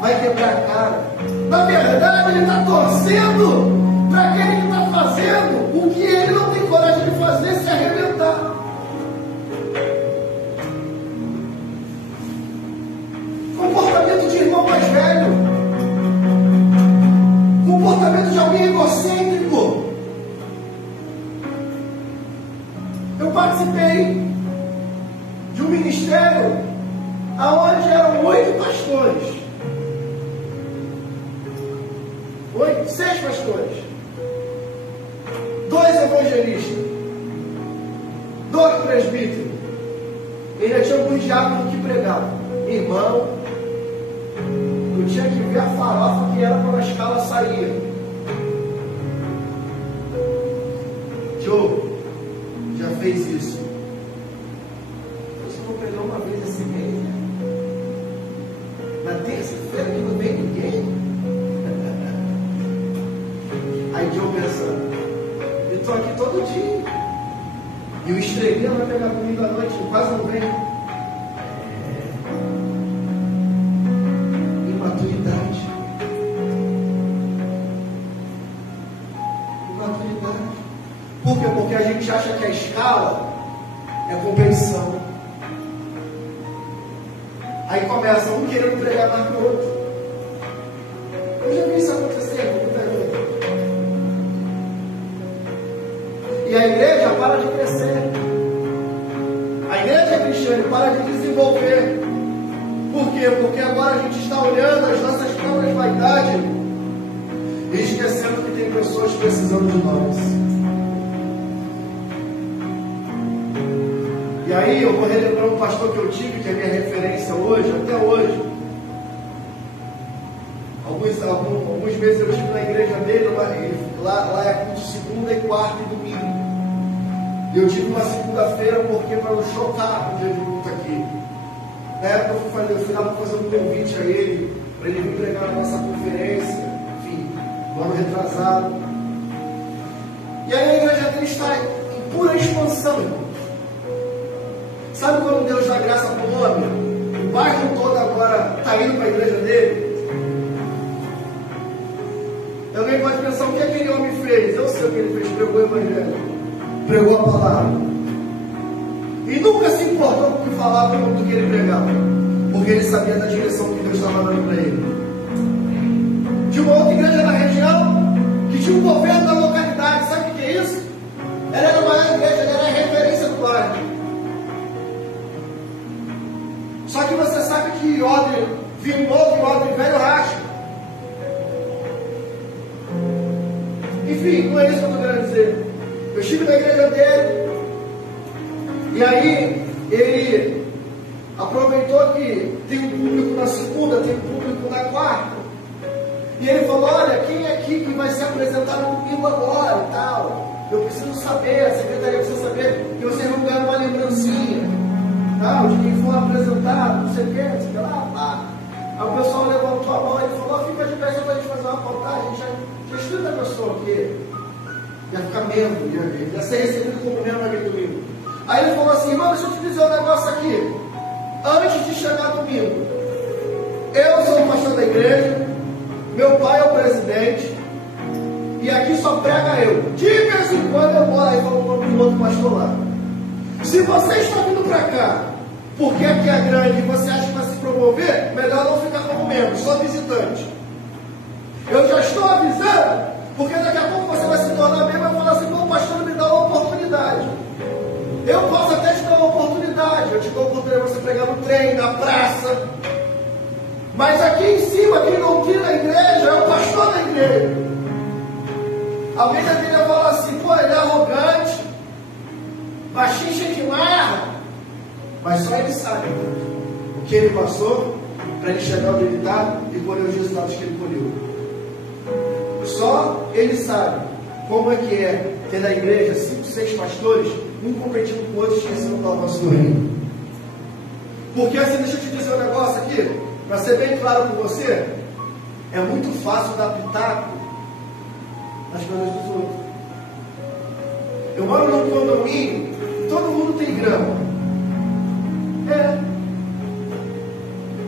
vai quebrar a cara. Na verdade, ele está torcendo para aquele que está fazendo o que ele não tem coragem de fazer, se arrebentar. Comportamento de irmão mais velho, comportamento de alguém egocêntrico. Eu participei de um ministério onde eram 8 pastores. 6 pastores, 2 evangelistas, 2 presbíteros, e ainda tinha alguns diáconos que pregavam. Irmão, eu tinha que ver a farofa que era quando a escala saía. Joe, já fez isso? Eu só vou pregar uma vez esse mês. Na terça-feira que não vem ninguém. Aí Joe pensando, eu estou aqui todo dia. E o estrelinha vai pegar comigo à noite, quase não vem. Imaturidade. Por quê? Porque a gente acha que a escala é competição. Aí começa um querendo pregar mais que o outro. Eu já vi isso acontecer com muita gente. E a igreja para de crescer. A igreja cristã para de desenvolver. Por quê? Porque agora a gente está olhando as nossas próprias vaidades e esquecendo que tem pessoas precisando de nós. E aí eu vou relembrar um pastor que eu tive, que é minha referência hoje, até hoje. Alguns meses eu estive na igreja dele, lá é culto segunda e quarta e domingo. E eu tive uma segunda-feira porque para não chocar o dia de culto aqui. Na época eu fui lá para fazer um convite a ele, para ele vir pregar na nossa conferência, enfim, no ano retrasado. E aí a igreja dele está em pura expansão, irmão. Sabe quando Deus dá graça para o homem? O bairro todo agora está indo para a igreja dele. Alguém pode pensar, o que aquele homem fez? Eu sei o que ele fez, pregou o evangelho, pregou a palavra. E nunca se importou com o que falava ou do que ele pregava, porque ele sabia da direção que Deus estava dando para ele. Tinha uma outra igreja na região, que tinha um governo da localidade, sabe o que é isso? Ela era a maior igreja, ela era a referência do bairro. Só que você sabe que odre vinho novo e odre velho racha. Enfim, não é isso que eu estou querendo dizer. Eu estive na igreja dele, e aí ele aproveitou que tem um público na segunda, tem um público na quarta, e ele falou, olha, quem é aqui que vai se apresentar no domingo agora e tal? Eu preciso saber, a secretaria precisa saber que vocês vão ganhar uma lembrancinha, tal, de quem for apresentado, não sei o que, não sei o que lá, pá. Aí o pessoal levantou a mão e falou, fica de pé só para a gente fazer uma contagem, já estuda a pessoa aqui, ia ficar membro, ia ser recebido como membro naquele domingo. Aí ele falou assim, irmão, deixa eu te dizer um negócio aqui, antes de chegar domingo, eu sou o pastor da igreja, meu pai é o presidente, e aqui só prega eu. De vez em quando eu vou lá e falo para o outro pastor lá. Se você está vindo para cá, porque aqui é grande e você acha que vai se promover, melhor não ficar como membro, só visitante. Eu já estou avisando, porque daqui a pouco você vai se tornar membro e vai falar assim, bom, pastor, me dá uma oportunidade. Eu posso até te dar uma oportunidade, eu te dou a oportunidade de você pregar no trem, na praça. Mas aqui em cima, quem não tira a igreja é o pastor da igreja. Alguém já teria falado assim, pô, ele é arrogante, baixinho, cheio de marra. Mas só ele sabe o que ele passou para ele chegar onde ele está e colher os resultados que ele colheu. Só ele sabe como é que é ter na igreja 5, 6 pastores, um competindo com o outro, esquecendo do avanço do reino. Porque assim, deixa eu te dizer um negócio aqui, para ser bem claro com você, É muito fácil dar pitaco nas coisas dos outros. Eu moro num condomínio e todo mundo tem grama.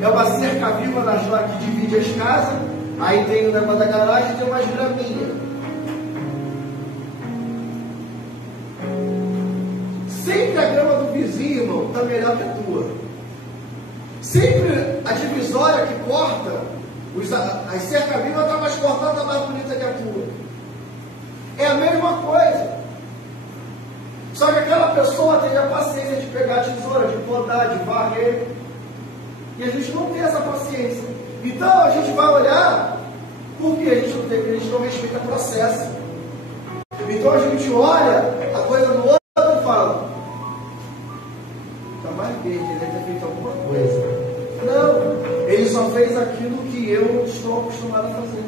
É uma cerca viva lá que divide as casas. Aí tem o negócio da garagem e tem umas graminhas. Sempre a grama do vizinho, irmão, está melhor que a tua. Sempre a divisória que corta, as cercas vivas está mais cortada, está mais bonita que a tua. É a mesma coisa. Só que aquela pessoa tem a paciência de pegar a tesoura, de podar, de varrer. E a gente não tem essa paciência. Então a gente vai olhar, porque a gente não respeita o processo. Então a gente olha a coisa do outro e fala: está mais bem, ele deve ter feito alguma coisa. Não, ele só fez aquilo que eu estou acostumado a fazer.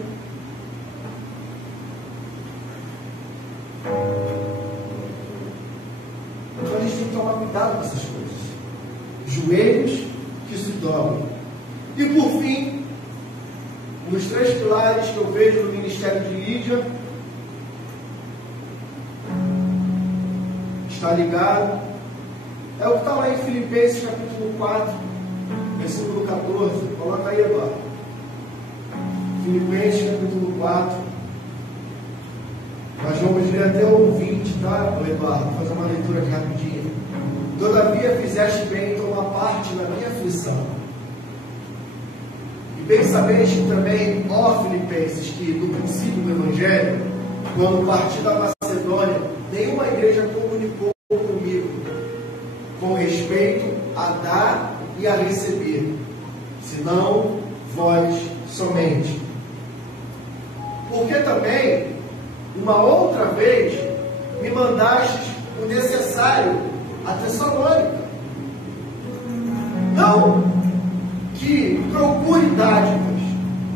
Então a gente tem que tomar cuidado com essas coisas. Joelhos que se dobram. E por fim, os 3 pilares que eu vejo no ministério de Lídia, está ligado, é o que está lá em Filipenses capítulo 4, versículo 14. Coloca aí agora. Filipenses capítulo 4. Nós vamos ler até o 20, tá, Eduardo? Vou fazer uma leitura aqui rapidinho. Todavia fizeste bem em tomar parte na minha aflição. E bem sabeste também, ó Filipenses, que no princípio do Evangelho, quando parti da Macedônia, nenhuma igreja comunicou comigo com respeito a dar e a receber, senão vós somente. Porque também, uma outra vez, me mandastes o necessário a Tessalônica. Não que procure dádivas,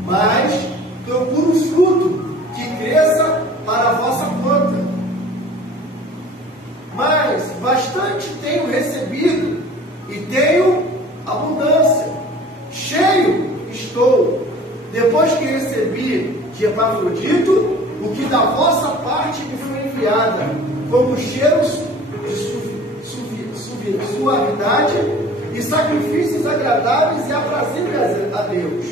mas procure um fruto que cresça para a vossa conta. Mas bastante tenho recebido e tenho abundância. Cheio estou, depois que recebi de Epafrodito o que da vossa parte me foi enviada, como cheiros de suavidade e sacrifícios agradáveis e aprazíveis a Deus.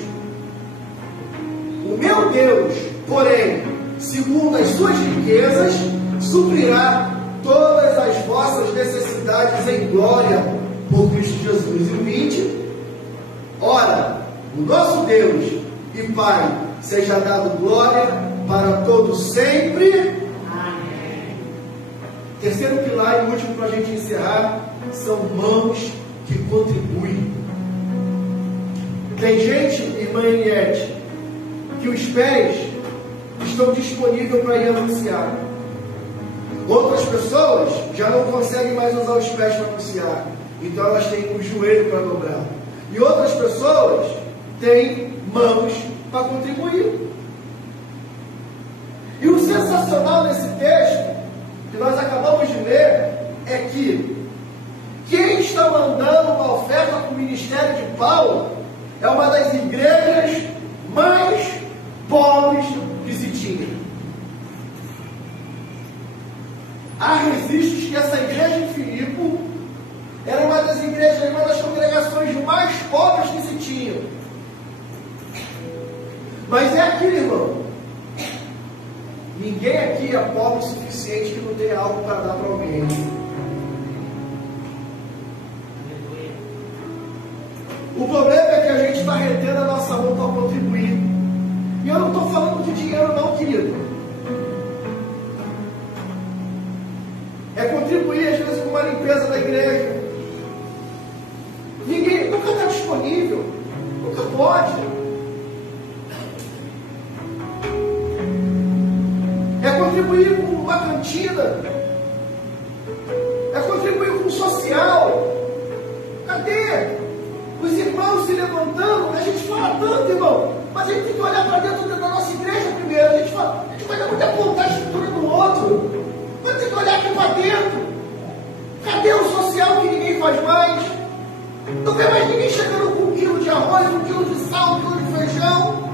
O meu Deus, porém, segundo as suas riquezas, suprirá todas as vossas necessidades em glória por Cristo Jesus. E o 20: ora, o nosso Deus e Pai seja dado glória para todos sempre. Amém. Terceiro pilar e último para a gente encerrar são mãos que contribuem. Tem gente, irmã Eliette, que os pés estão disponíveis para ir anunciar. Outras pessoas já não conseguem mais usar os pés para anunciar, então elas têm o joelho para dobrar. E outras pessoas têm mãos para contribuir. E o sensacional nesse texto, que nós acabamos de ler, é que quem está mandando uma oferta para o ministério de Paulo é uma das igrejas mais pobres que se tinha. Há registros que essa igreja em Filipe era uma das igrejas, uma das congregações mais pobres que se tinham. Mas é aquilo, irmão. Ninguém aqui é pobre o suficiente que não tenha algo para dar para alguém. O problema é que a gente está retendo a nossa mão para contribuir. E eu não estou falando de dinheiro não, querido. É contribuir às vezes com uma limpeza da igreja. Ninguém nunca está disponível. Nunca pode. É contribuir com uma cantina. É contribuir com o social. Cadê? Os irmãos se levantando, a gente fala tanto, irmão, mas a gente tem que olhar para dentro da nossa igreja primeiro. A gente vai muito apontar a estrutura do outro, mas tem que olhar aqui para dentro. Cadê o social que ninguém faz mais? Não vê mais ninguém chegando com 1 quilo de arroz, 1 quilo de sal, 1 quilo de feijão.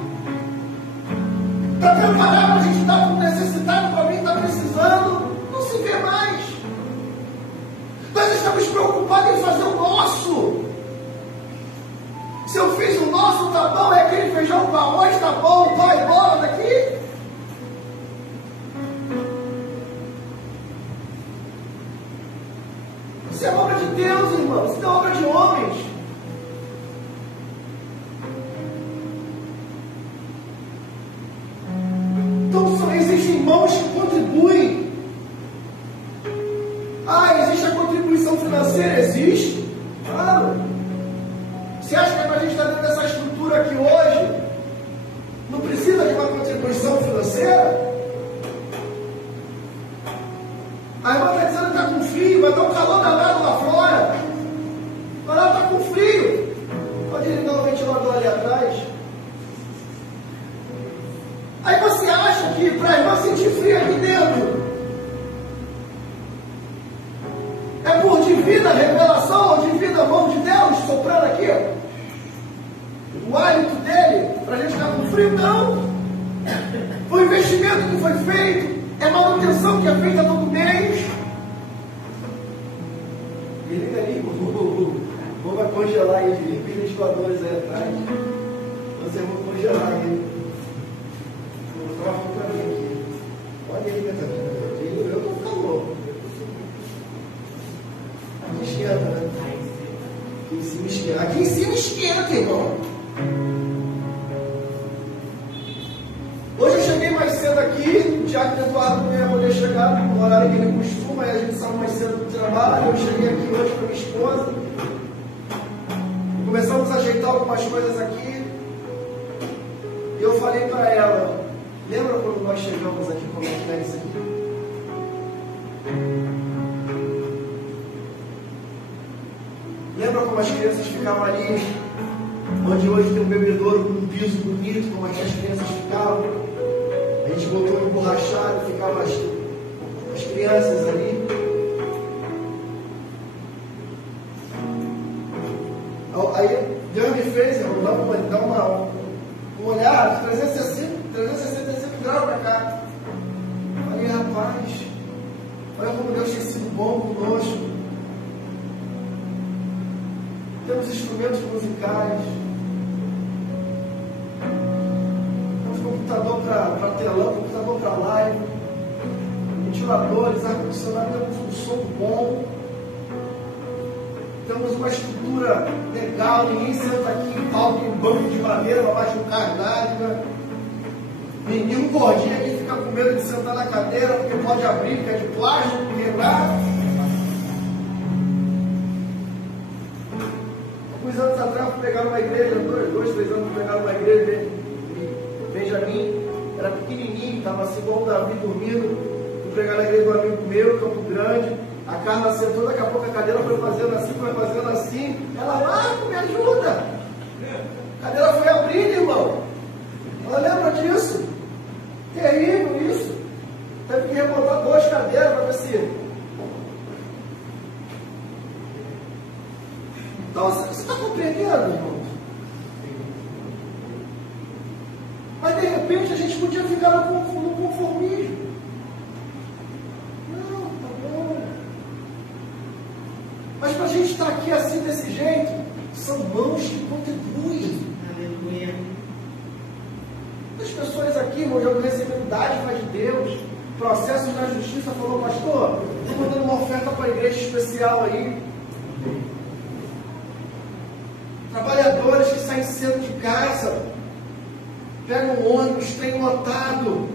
para preparar para a gente dar para o necessitado, para alguém que está precisando, não se vê mais. Nós estamos preocupados em fazer o nosso. Se eu fiz o nosso, tá bom, é aquele feijão com arroz, tá bom, vai embora daqui. Isso é obra de Deus, irmão, isso não é obra de homens. Então só existem mãos que contribuem. Existe a contribuição financeira? Existe? Claro. Você acha que é para a gente estar dentro dessa estrutura aqui hoje? Não precisa de uma contribuição financeira? A irmã está dizendo que está com frio, vai dar um calor danado lá fora. Mas ela está com frio. Pode ligar o ventilador ali atrás. Aí você acha que para a irmã sentir frio aqui dentro é por divina revelação ou divina mão de Deus soprando aqui, o hálito dele, para a gente ficar com frio? Não. O investimento que foi feito, é manutenção que é feita todo mês. E liga ali, vai congelar aí, liga os ventiladores aí atrás. Você vai congelar aí. Vou botar uma foto para mim aqui. Olha aí, Catarina. Eu tô com calor. Aqui esquenta, né? Aqui em cima esquenta. Aqui em cima esquenta, irmão. Hoje eu cheguei mais cedo aqui, o Tiago e o Eduardo não ia poder chegar no horário que ele costuma, aí a gente saiu mais cedo do trabalho. Eu cheguei aqui hoje com a minha esposa. Começamos a ajeitar algumas coisas aqui. E eu falei para ela, lembra quando nós chegamos aqui, como é que era isso aqui? Lembra como as crianças ficavam ali, onde hoje tem um bebedouro com um piso bonito, como as crianças ficavam? A gente botou um emborrachado, ficavam as crianças ali. Aí Deus me fez, irmão, dá um olhar de 365 graus para cá. Falei, rapaz, olha como Deus tem sido bom conosco. Temos instrumentos musicais, temos computador para telão, computador para live, ventiladores, ar-condicionado, temos um som bom, temos uma estrutura legal, ninguém senta aqui em palco, em banco de madeira, para baixo do carro d'água. Nenhum gordinho aqui fica com medo de sentar na cadeira, porque pode abrir, porque é de plástico, quebrar. Alguns anos atrás eu fui pegar uma igreja, 2, 3 anos eu fui pegar uma igreja, Benjamin, era pequenininho, estava assim igual o Davi dormindo. Fui pegar na igreja do amigo meu, Campo Grande. A Carla sentou, daqui a pouco a cadeira foi fazendo assim. Ela, Marco, me ajuda. A cadeira foi abrindo, irmão. Ela lembra disso? Terrível isso. Teve que remontar 2 cadeiras para ver se... Então, você está compreendendo, irmão? Mas de repente a gente podia ficar no conformismo. Não, tá bom. Mas para a gente estar aqui assim, desse jeito, são mãos que contribuem. Aleluia. As pessoas aqui, irmão, já recebendo dádiva de Deus, processos na justiça, falou, pastor, estou mandando uma oferta para a igreja especial aí. Trabalhadores que saem cedo de casa, pegam um ônibus, trem lotado,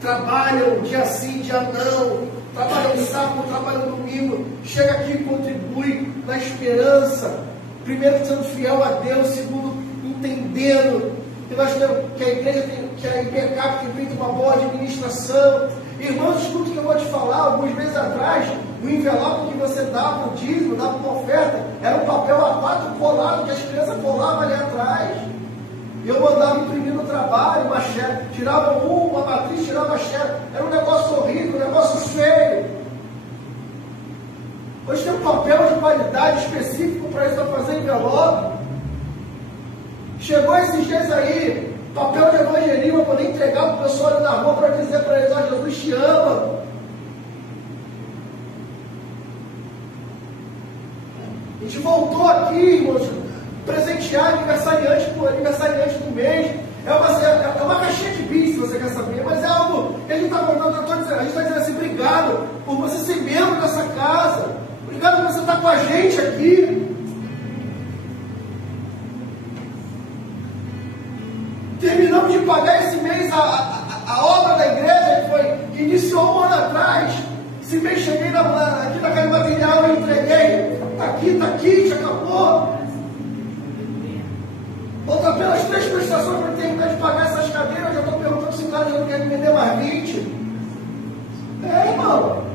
trabalham dia sim, dia não, trabalham sábado, trabalham domingo, chega aqui e contribui na esperança, primeiro sendo fiel a Deus, segundo entendendo que nós temos, que a igreja tem, que a IPCAP tem feito uma boa administração. Irmãos, escuta o que eu vou te falar. Alguns meses atrás, o envelope que você dava o dízimo, dava uma oferta, era um papel A4 colado, que as crianças colavam ali atrás. Eu mandava imprimir no trabalho, uma xerox, tirava uma matriz, tirava a xerox. Era um negócio horrível, um negócio feio. Hoje tem um papel de qualidade específico para isso, para fazer envelope. Chegou esses dias aí, papel de evangelismo, eu vou nem entregar para o pessoal ali na rua para dizer para eles: ó, Jesus te ama. A gente voltou aqui, irmãos, presentear aniversariante do mês. É uma caixinha de bis, se você quer saber, mas é algo que a gente está contando. A gente está dizendo assim: obrigado por você ser membro dessa casa, obrigado por você estar com a gente aqui. Terminamos de pagar esse mês a obra da igreja que iniciou um ano atrás. Esse mês cheguei aqui na casa material e entreguei. Está aqui, já acabou. Faltam apenas 3 prestações para terminar de pagar essas cadeiras. Eu já estou perguntando se o cara já não quer me vender mais 20. Irmão.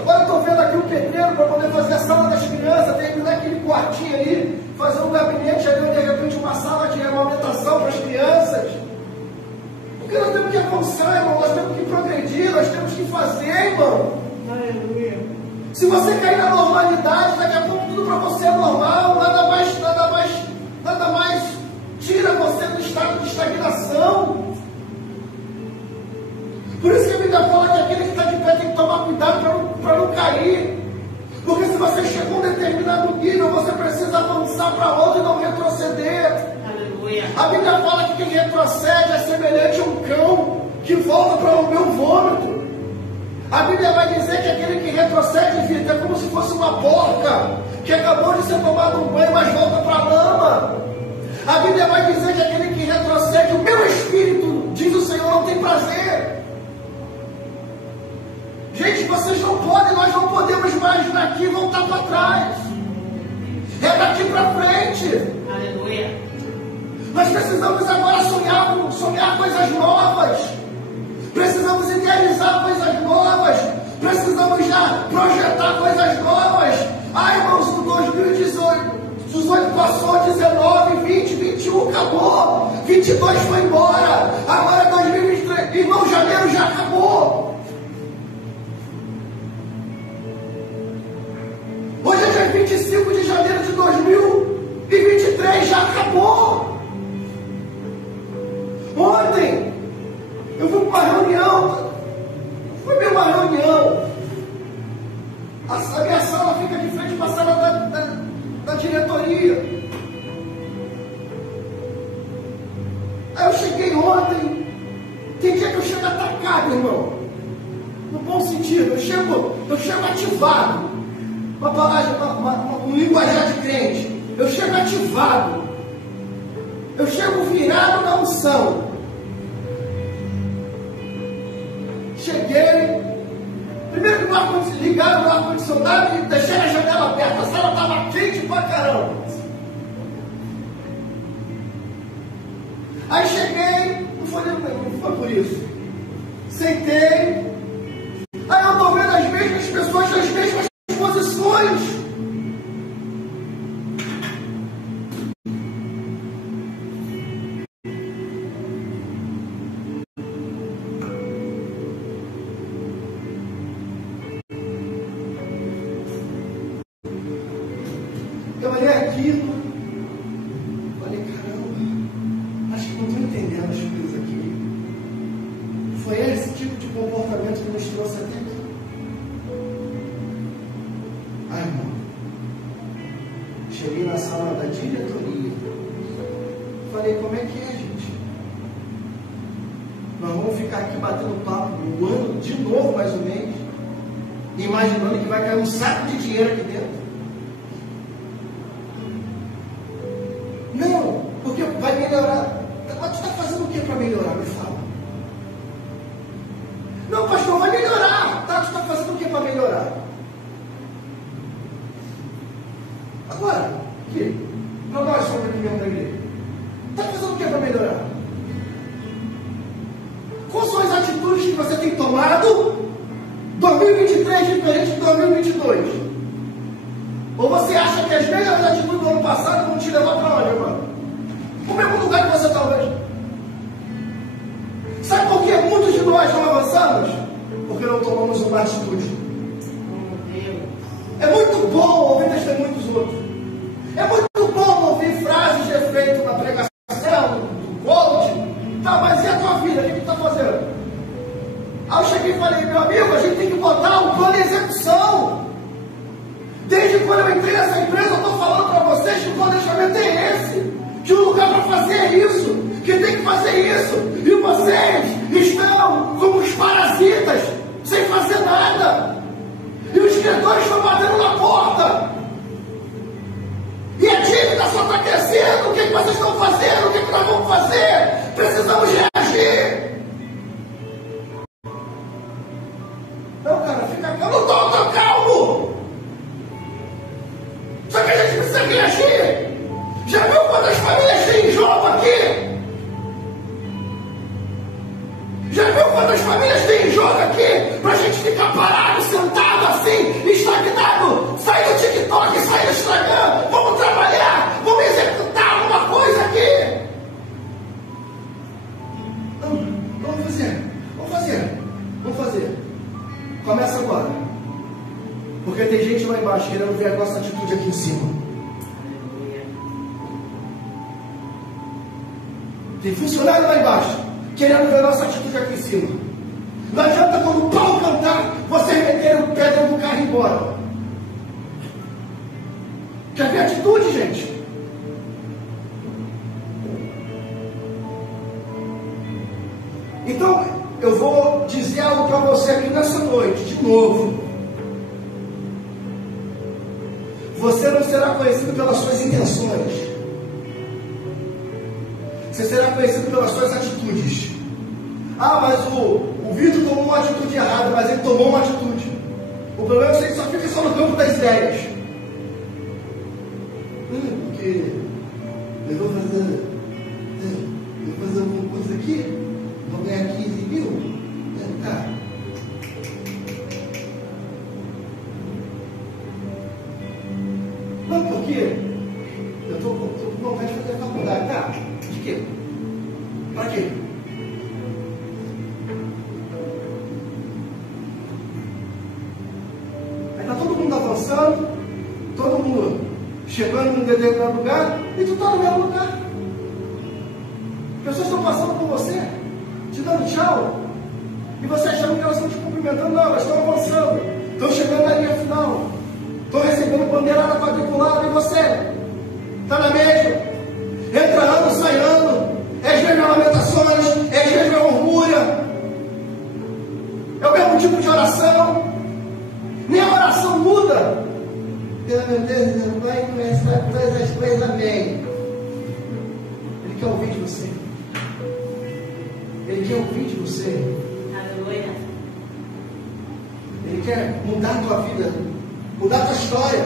Agora eu estou vendo aqui o pedreiro para poder fazer a sala das crianças, terminar aquele quartinho ali, fazer um gabinete ali, de repente uma sala de amamentação para as crianças. Porque nós temos que avançar, irmão, nós temos que progredir, nós temos que fazer, irmão. Aleluia. Se você cair na normalidade, daqui a pouco tudo para você é normal, nada mais tira você do estado de estagnação. Por isso que a Bíblia fala que aquele que está de pé tem que tomar cuidado para não cair. Porque se você chegou a um determinado nível, você precisa avançar para outro e não retroceder. Aleluia. A Bíblia fala que quem retrocede é semelhante a um cão que volta para o meu vômito. A Bíblia vai dizer que aquele que retrocede, vida, é como se fosse uma porca que acabou de ser tomado um banho, mas volta para a lama. A Bíblia vai dizer que aquele que retrocede, o meu espírito, diz o Senhor, não tem prazer. Gente, vocês não podem, nós não podemos mais daqui voltar para trás. É daqui para frente. Aleluia. Nós precisamos agora sonhar coisas novas. Precisamos idealizar coisas novas. Precisamos já projetar coisas novas. Ai, irmãos, o 2018 passou, 19, 20, 21 acabou. 22 foi embora. Agora 2023, irmão, janeiro já acabou. Hoje é dia 25 de janeiro de 2023, já acabou. Ontem, eu fui para uma reunião, foi bem uma reunião. A minha sala fica de frente para a sala da diretoria. Aí eu cheguei ontem, tem dia que eu chego atacado, irmão. No bom sentido, eu chego ativado. Um linguajar de crente. Eu chego ativado. Eu chego virado na unção. Cheguei. Primeiro que ligaram o ar-condicionado e deixei a janela aberta. A sala estava quente pra caramba. Aí cheguei. Não foi por isso. Sentei. Aí eu estou vendo as mesmas pessoas nas mesmas posições. Eu olhei aquilo, falei: caramba, acho que não estou entendendo as coisas aqui. Foi esse tipo de comportamento que nos trouxe até aqui. Ai, irmão, cheguei na sala da diretoria, falei: como é que é, gente? Nós vamos ficar aqui batendo papo um ano de novo, mais um mês, imaginando que vai cair um saco de dinheiro aqui dentro. Não, porque vai melhorar. Mas tu está fazendo o que para melhorar? Me fala. Não, pastor, vai melhorar. Tá, tu está fazendo o que para melhorar? Agora, aqui, para nós somos aqui mesmo da igreja, está fazendo o que para melhorar? Quais são as atitudes que você tem tomado 2023 diferente de 2022? Ou você acha que as mesmas atitudes do ano passado vão te levar para onde, irmão? O mesmo lugar que você está hoje. Sabe por que muitos de nós não avançamos? Porque não tomamos uma atitude. É muito bom ouvir testemunho dos outros. É muito bom ouvir isso. E vocês estão como os parasitas, sem fazer nada. E os credores estão batendo na porta. E a dívida só está crescendo. O que vocês estão fazendo? O que nós vamos fazer? Precisamos reagir. Não, cara, fica calmo. Eu não estou calmo. Só que a gente precisa reagir. Já viu quantas famílias têm jogo aqui? Já viu quantas famílias têm jogo aqui? Pra gente ficar parado, sentado assim, estagnado? Sai do TikTok, sai do Instagram. Vamos trabalhar, vamos executar alguma coisa aqui. Vamos fazer. Começa agora. Porque tem gente lá embaixo querendo ver a nossa atitude aqui em cima. Tem funcionário lá embaixo querendo ver a nossa atitude aqui em cima. Não adianta quando o pau cantar, vocês meterem o pé dentro do carro e ir embora. Quer ver atitude, gente? Então, eu vou dizer algo para você aqui nessa noite, de novo. Você não será conhecido pelas suas intenções. Você será conhecido pelas suas atitudes. Ah, mas o Vitor tomou uma atitude errada, mas ele tomou uma atitude. O problema é que você só fica só no campo das ideias. Porque eu vou fazer alguma coisa aqui, vou ganhar 15 mil. Tá. Não, porque eu estou com vontade de fazer faculdade. Tá? De quê? Para quê? Aí está todo mundo avançando, todo mundo chegando num determinado lugar, e tu está no mesmo lugar. Pessoas estão passando por você, te dando tchau, e você achando que elas estão te cumprimentando. Não, elas estão avançando, estão chegando na linha final, estão recebendo bandeirada quadriculada, e você está na mesma. Entra ano, sai ano, é as mesmas lamentações, é as mesmas murmúrias, é o mesmo tipo de oração, nem a oração muda. Meu Deus, vai começar todas as coisas bem. Ele quer ouvir de você. Ele quer ouvir de você. Aleluia. Ele quer mudar a tua vida, mudar a tua história.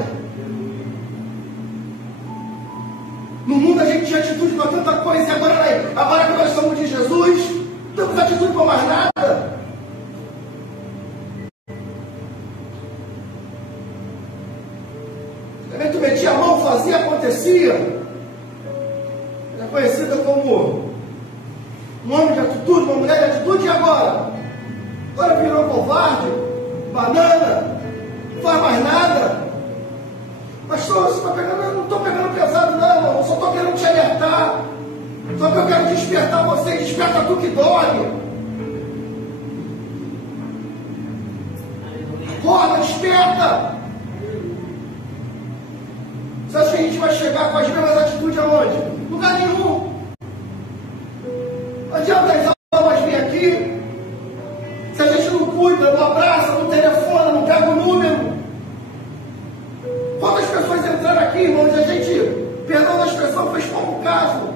No mundo a gente tinha atitude para tanta coisa, e agora que nós somos de Jesus, não temos atitude para mais nada. Tu metia a mão, fazia, acontecia. Era conhecida como um homem de atitude, uma mulher de atitude, e agora? Agora virou covarde, banana, não faz mais nada. Pastor, você está pegando, eu não estou pegando pesado não, eu só estou querendo te alertar. Só que eu quero despertar você, desperta tu que dorme. Acorda, desperta. Você acha que a gente vai chegar com as mesmas atitudes aonde? Lugar nenhum. Não adianta as almas vir aqui. Se a gente não cuida, não abraça, não telefona, não pega o número. Quantas pessoas entraram aqui, irmãos, e a gente, perdão da expressão, fez pouco caso.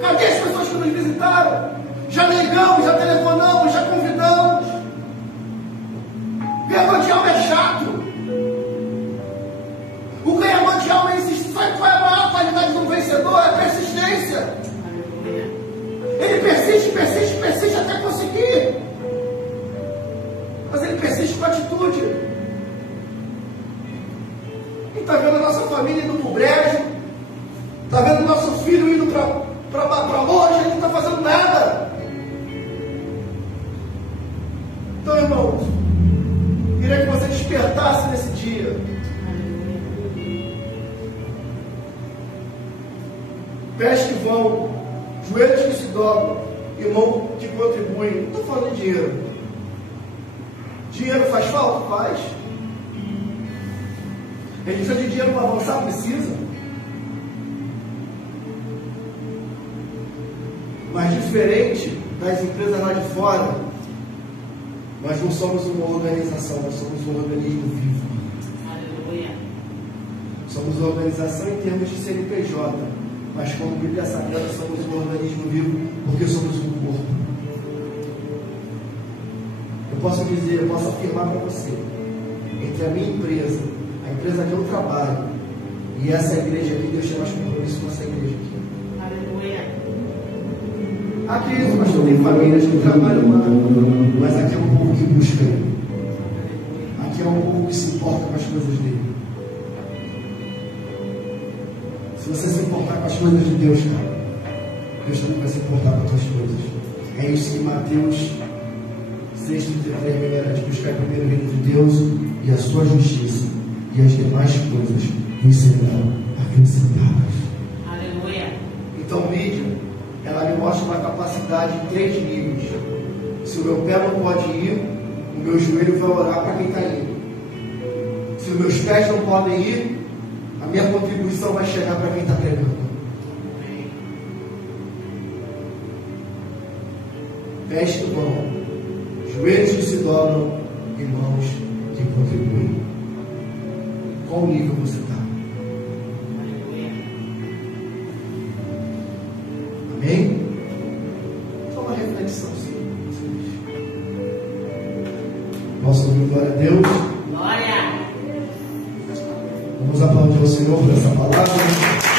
Cadê as pessoas que nos visitaram? Já ligamos, já telefonamos, já convidamos. Ganhador de alma é chato. O ganhador de alma insiste. Sabe qual é a maior qualidade do vencedor? É a persistência. Ele persiste até conseguir. Mas ele persiste com atitude. E está vendo a nossa família indo para o brejo. Está vendo o nosso filho indo para longe. Ele não está fazendo nada. Então, irmãos, queria que você despertasse nesse dia. Pés que vão, joelhos que se dobram e mão que contribuem. Não estou falando de dinheiro. Dinheiro faz falta? Faz. A gente precisa de dinheiro para avançar? Precisa. Mas diferente das empresas lá de fora, nós não somos uma organização, nós somos um organismo vivo. Aleluia. Somos uma organização em termos de CNPJ, mas como Bíblia Sagrada somos um organismo vivo porque somos um corpo. Eu posso dizer, eu posso afirmar para você, entre a minha empresa, a empresa que eu trabalho e essa igreja aqui, Deus tem mais compromisso com essa igreja aqui. Aleluia. Aqui, pastor, tem famílias que trabalham lá, mas aqui é um povo que busca Ele. Aqui é um povo que se importa com as coisas dele. Se você se importar com as coisas de Deus, cara, Deus também vai se importar com as tuas coisas. É isso que Mateus 6,33 me garante: buscar primeiro o reino de Deus e a sua justiça, e as demais coisas vos serão acrescentadas. Aleluia. Então, mídia, ela me mostra uma capacidade em 3 níveis. Se o meu pé não pode ir, o meu joelho vai orar para quem está indo. Se os meus pés não podem ir, a minha contribuição vai chegar para quem está pregando. Pés que vão, joelhos que se dobram e mãos que contribuem. Qual nível você está? Amém? Só uma reflexão simples. Posso ouvir glória a Deus? Glória. Vamos aplaudir o Senhor por essa palavra.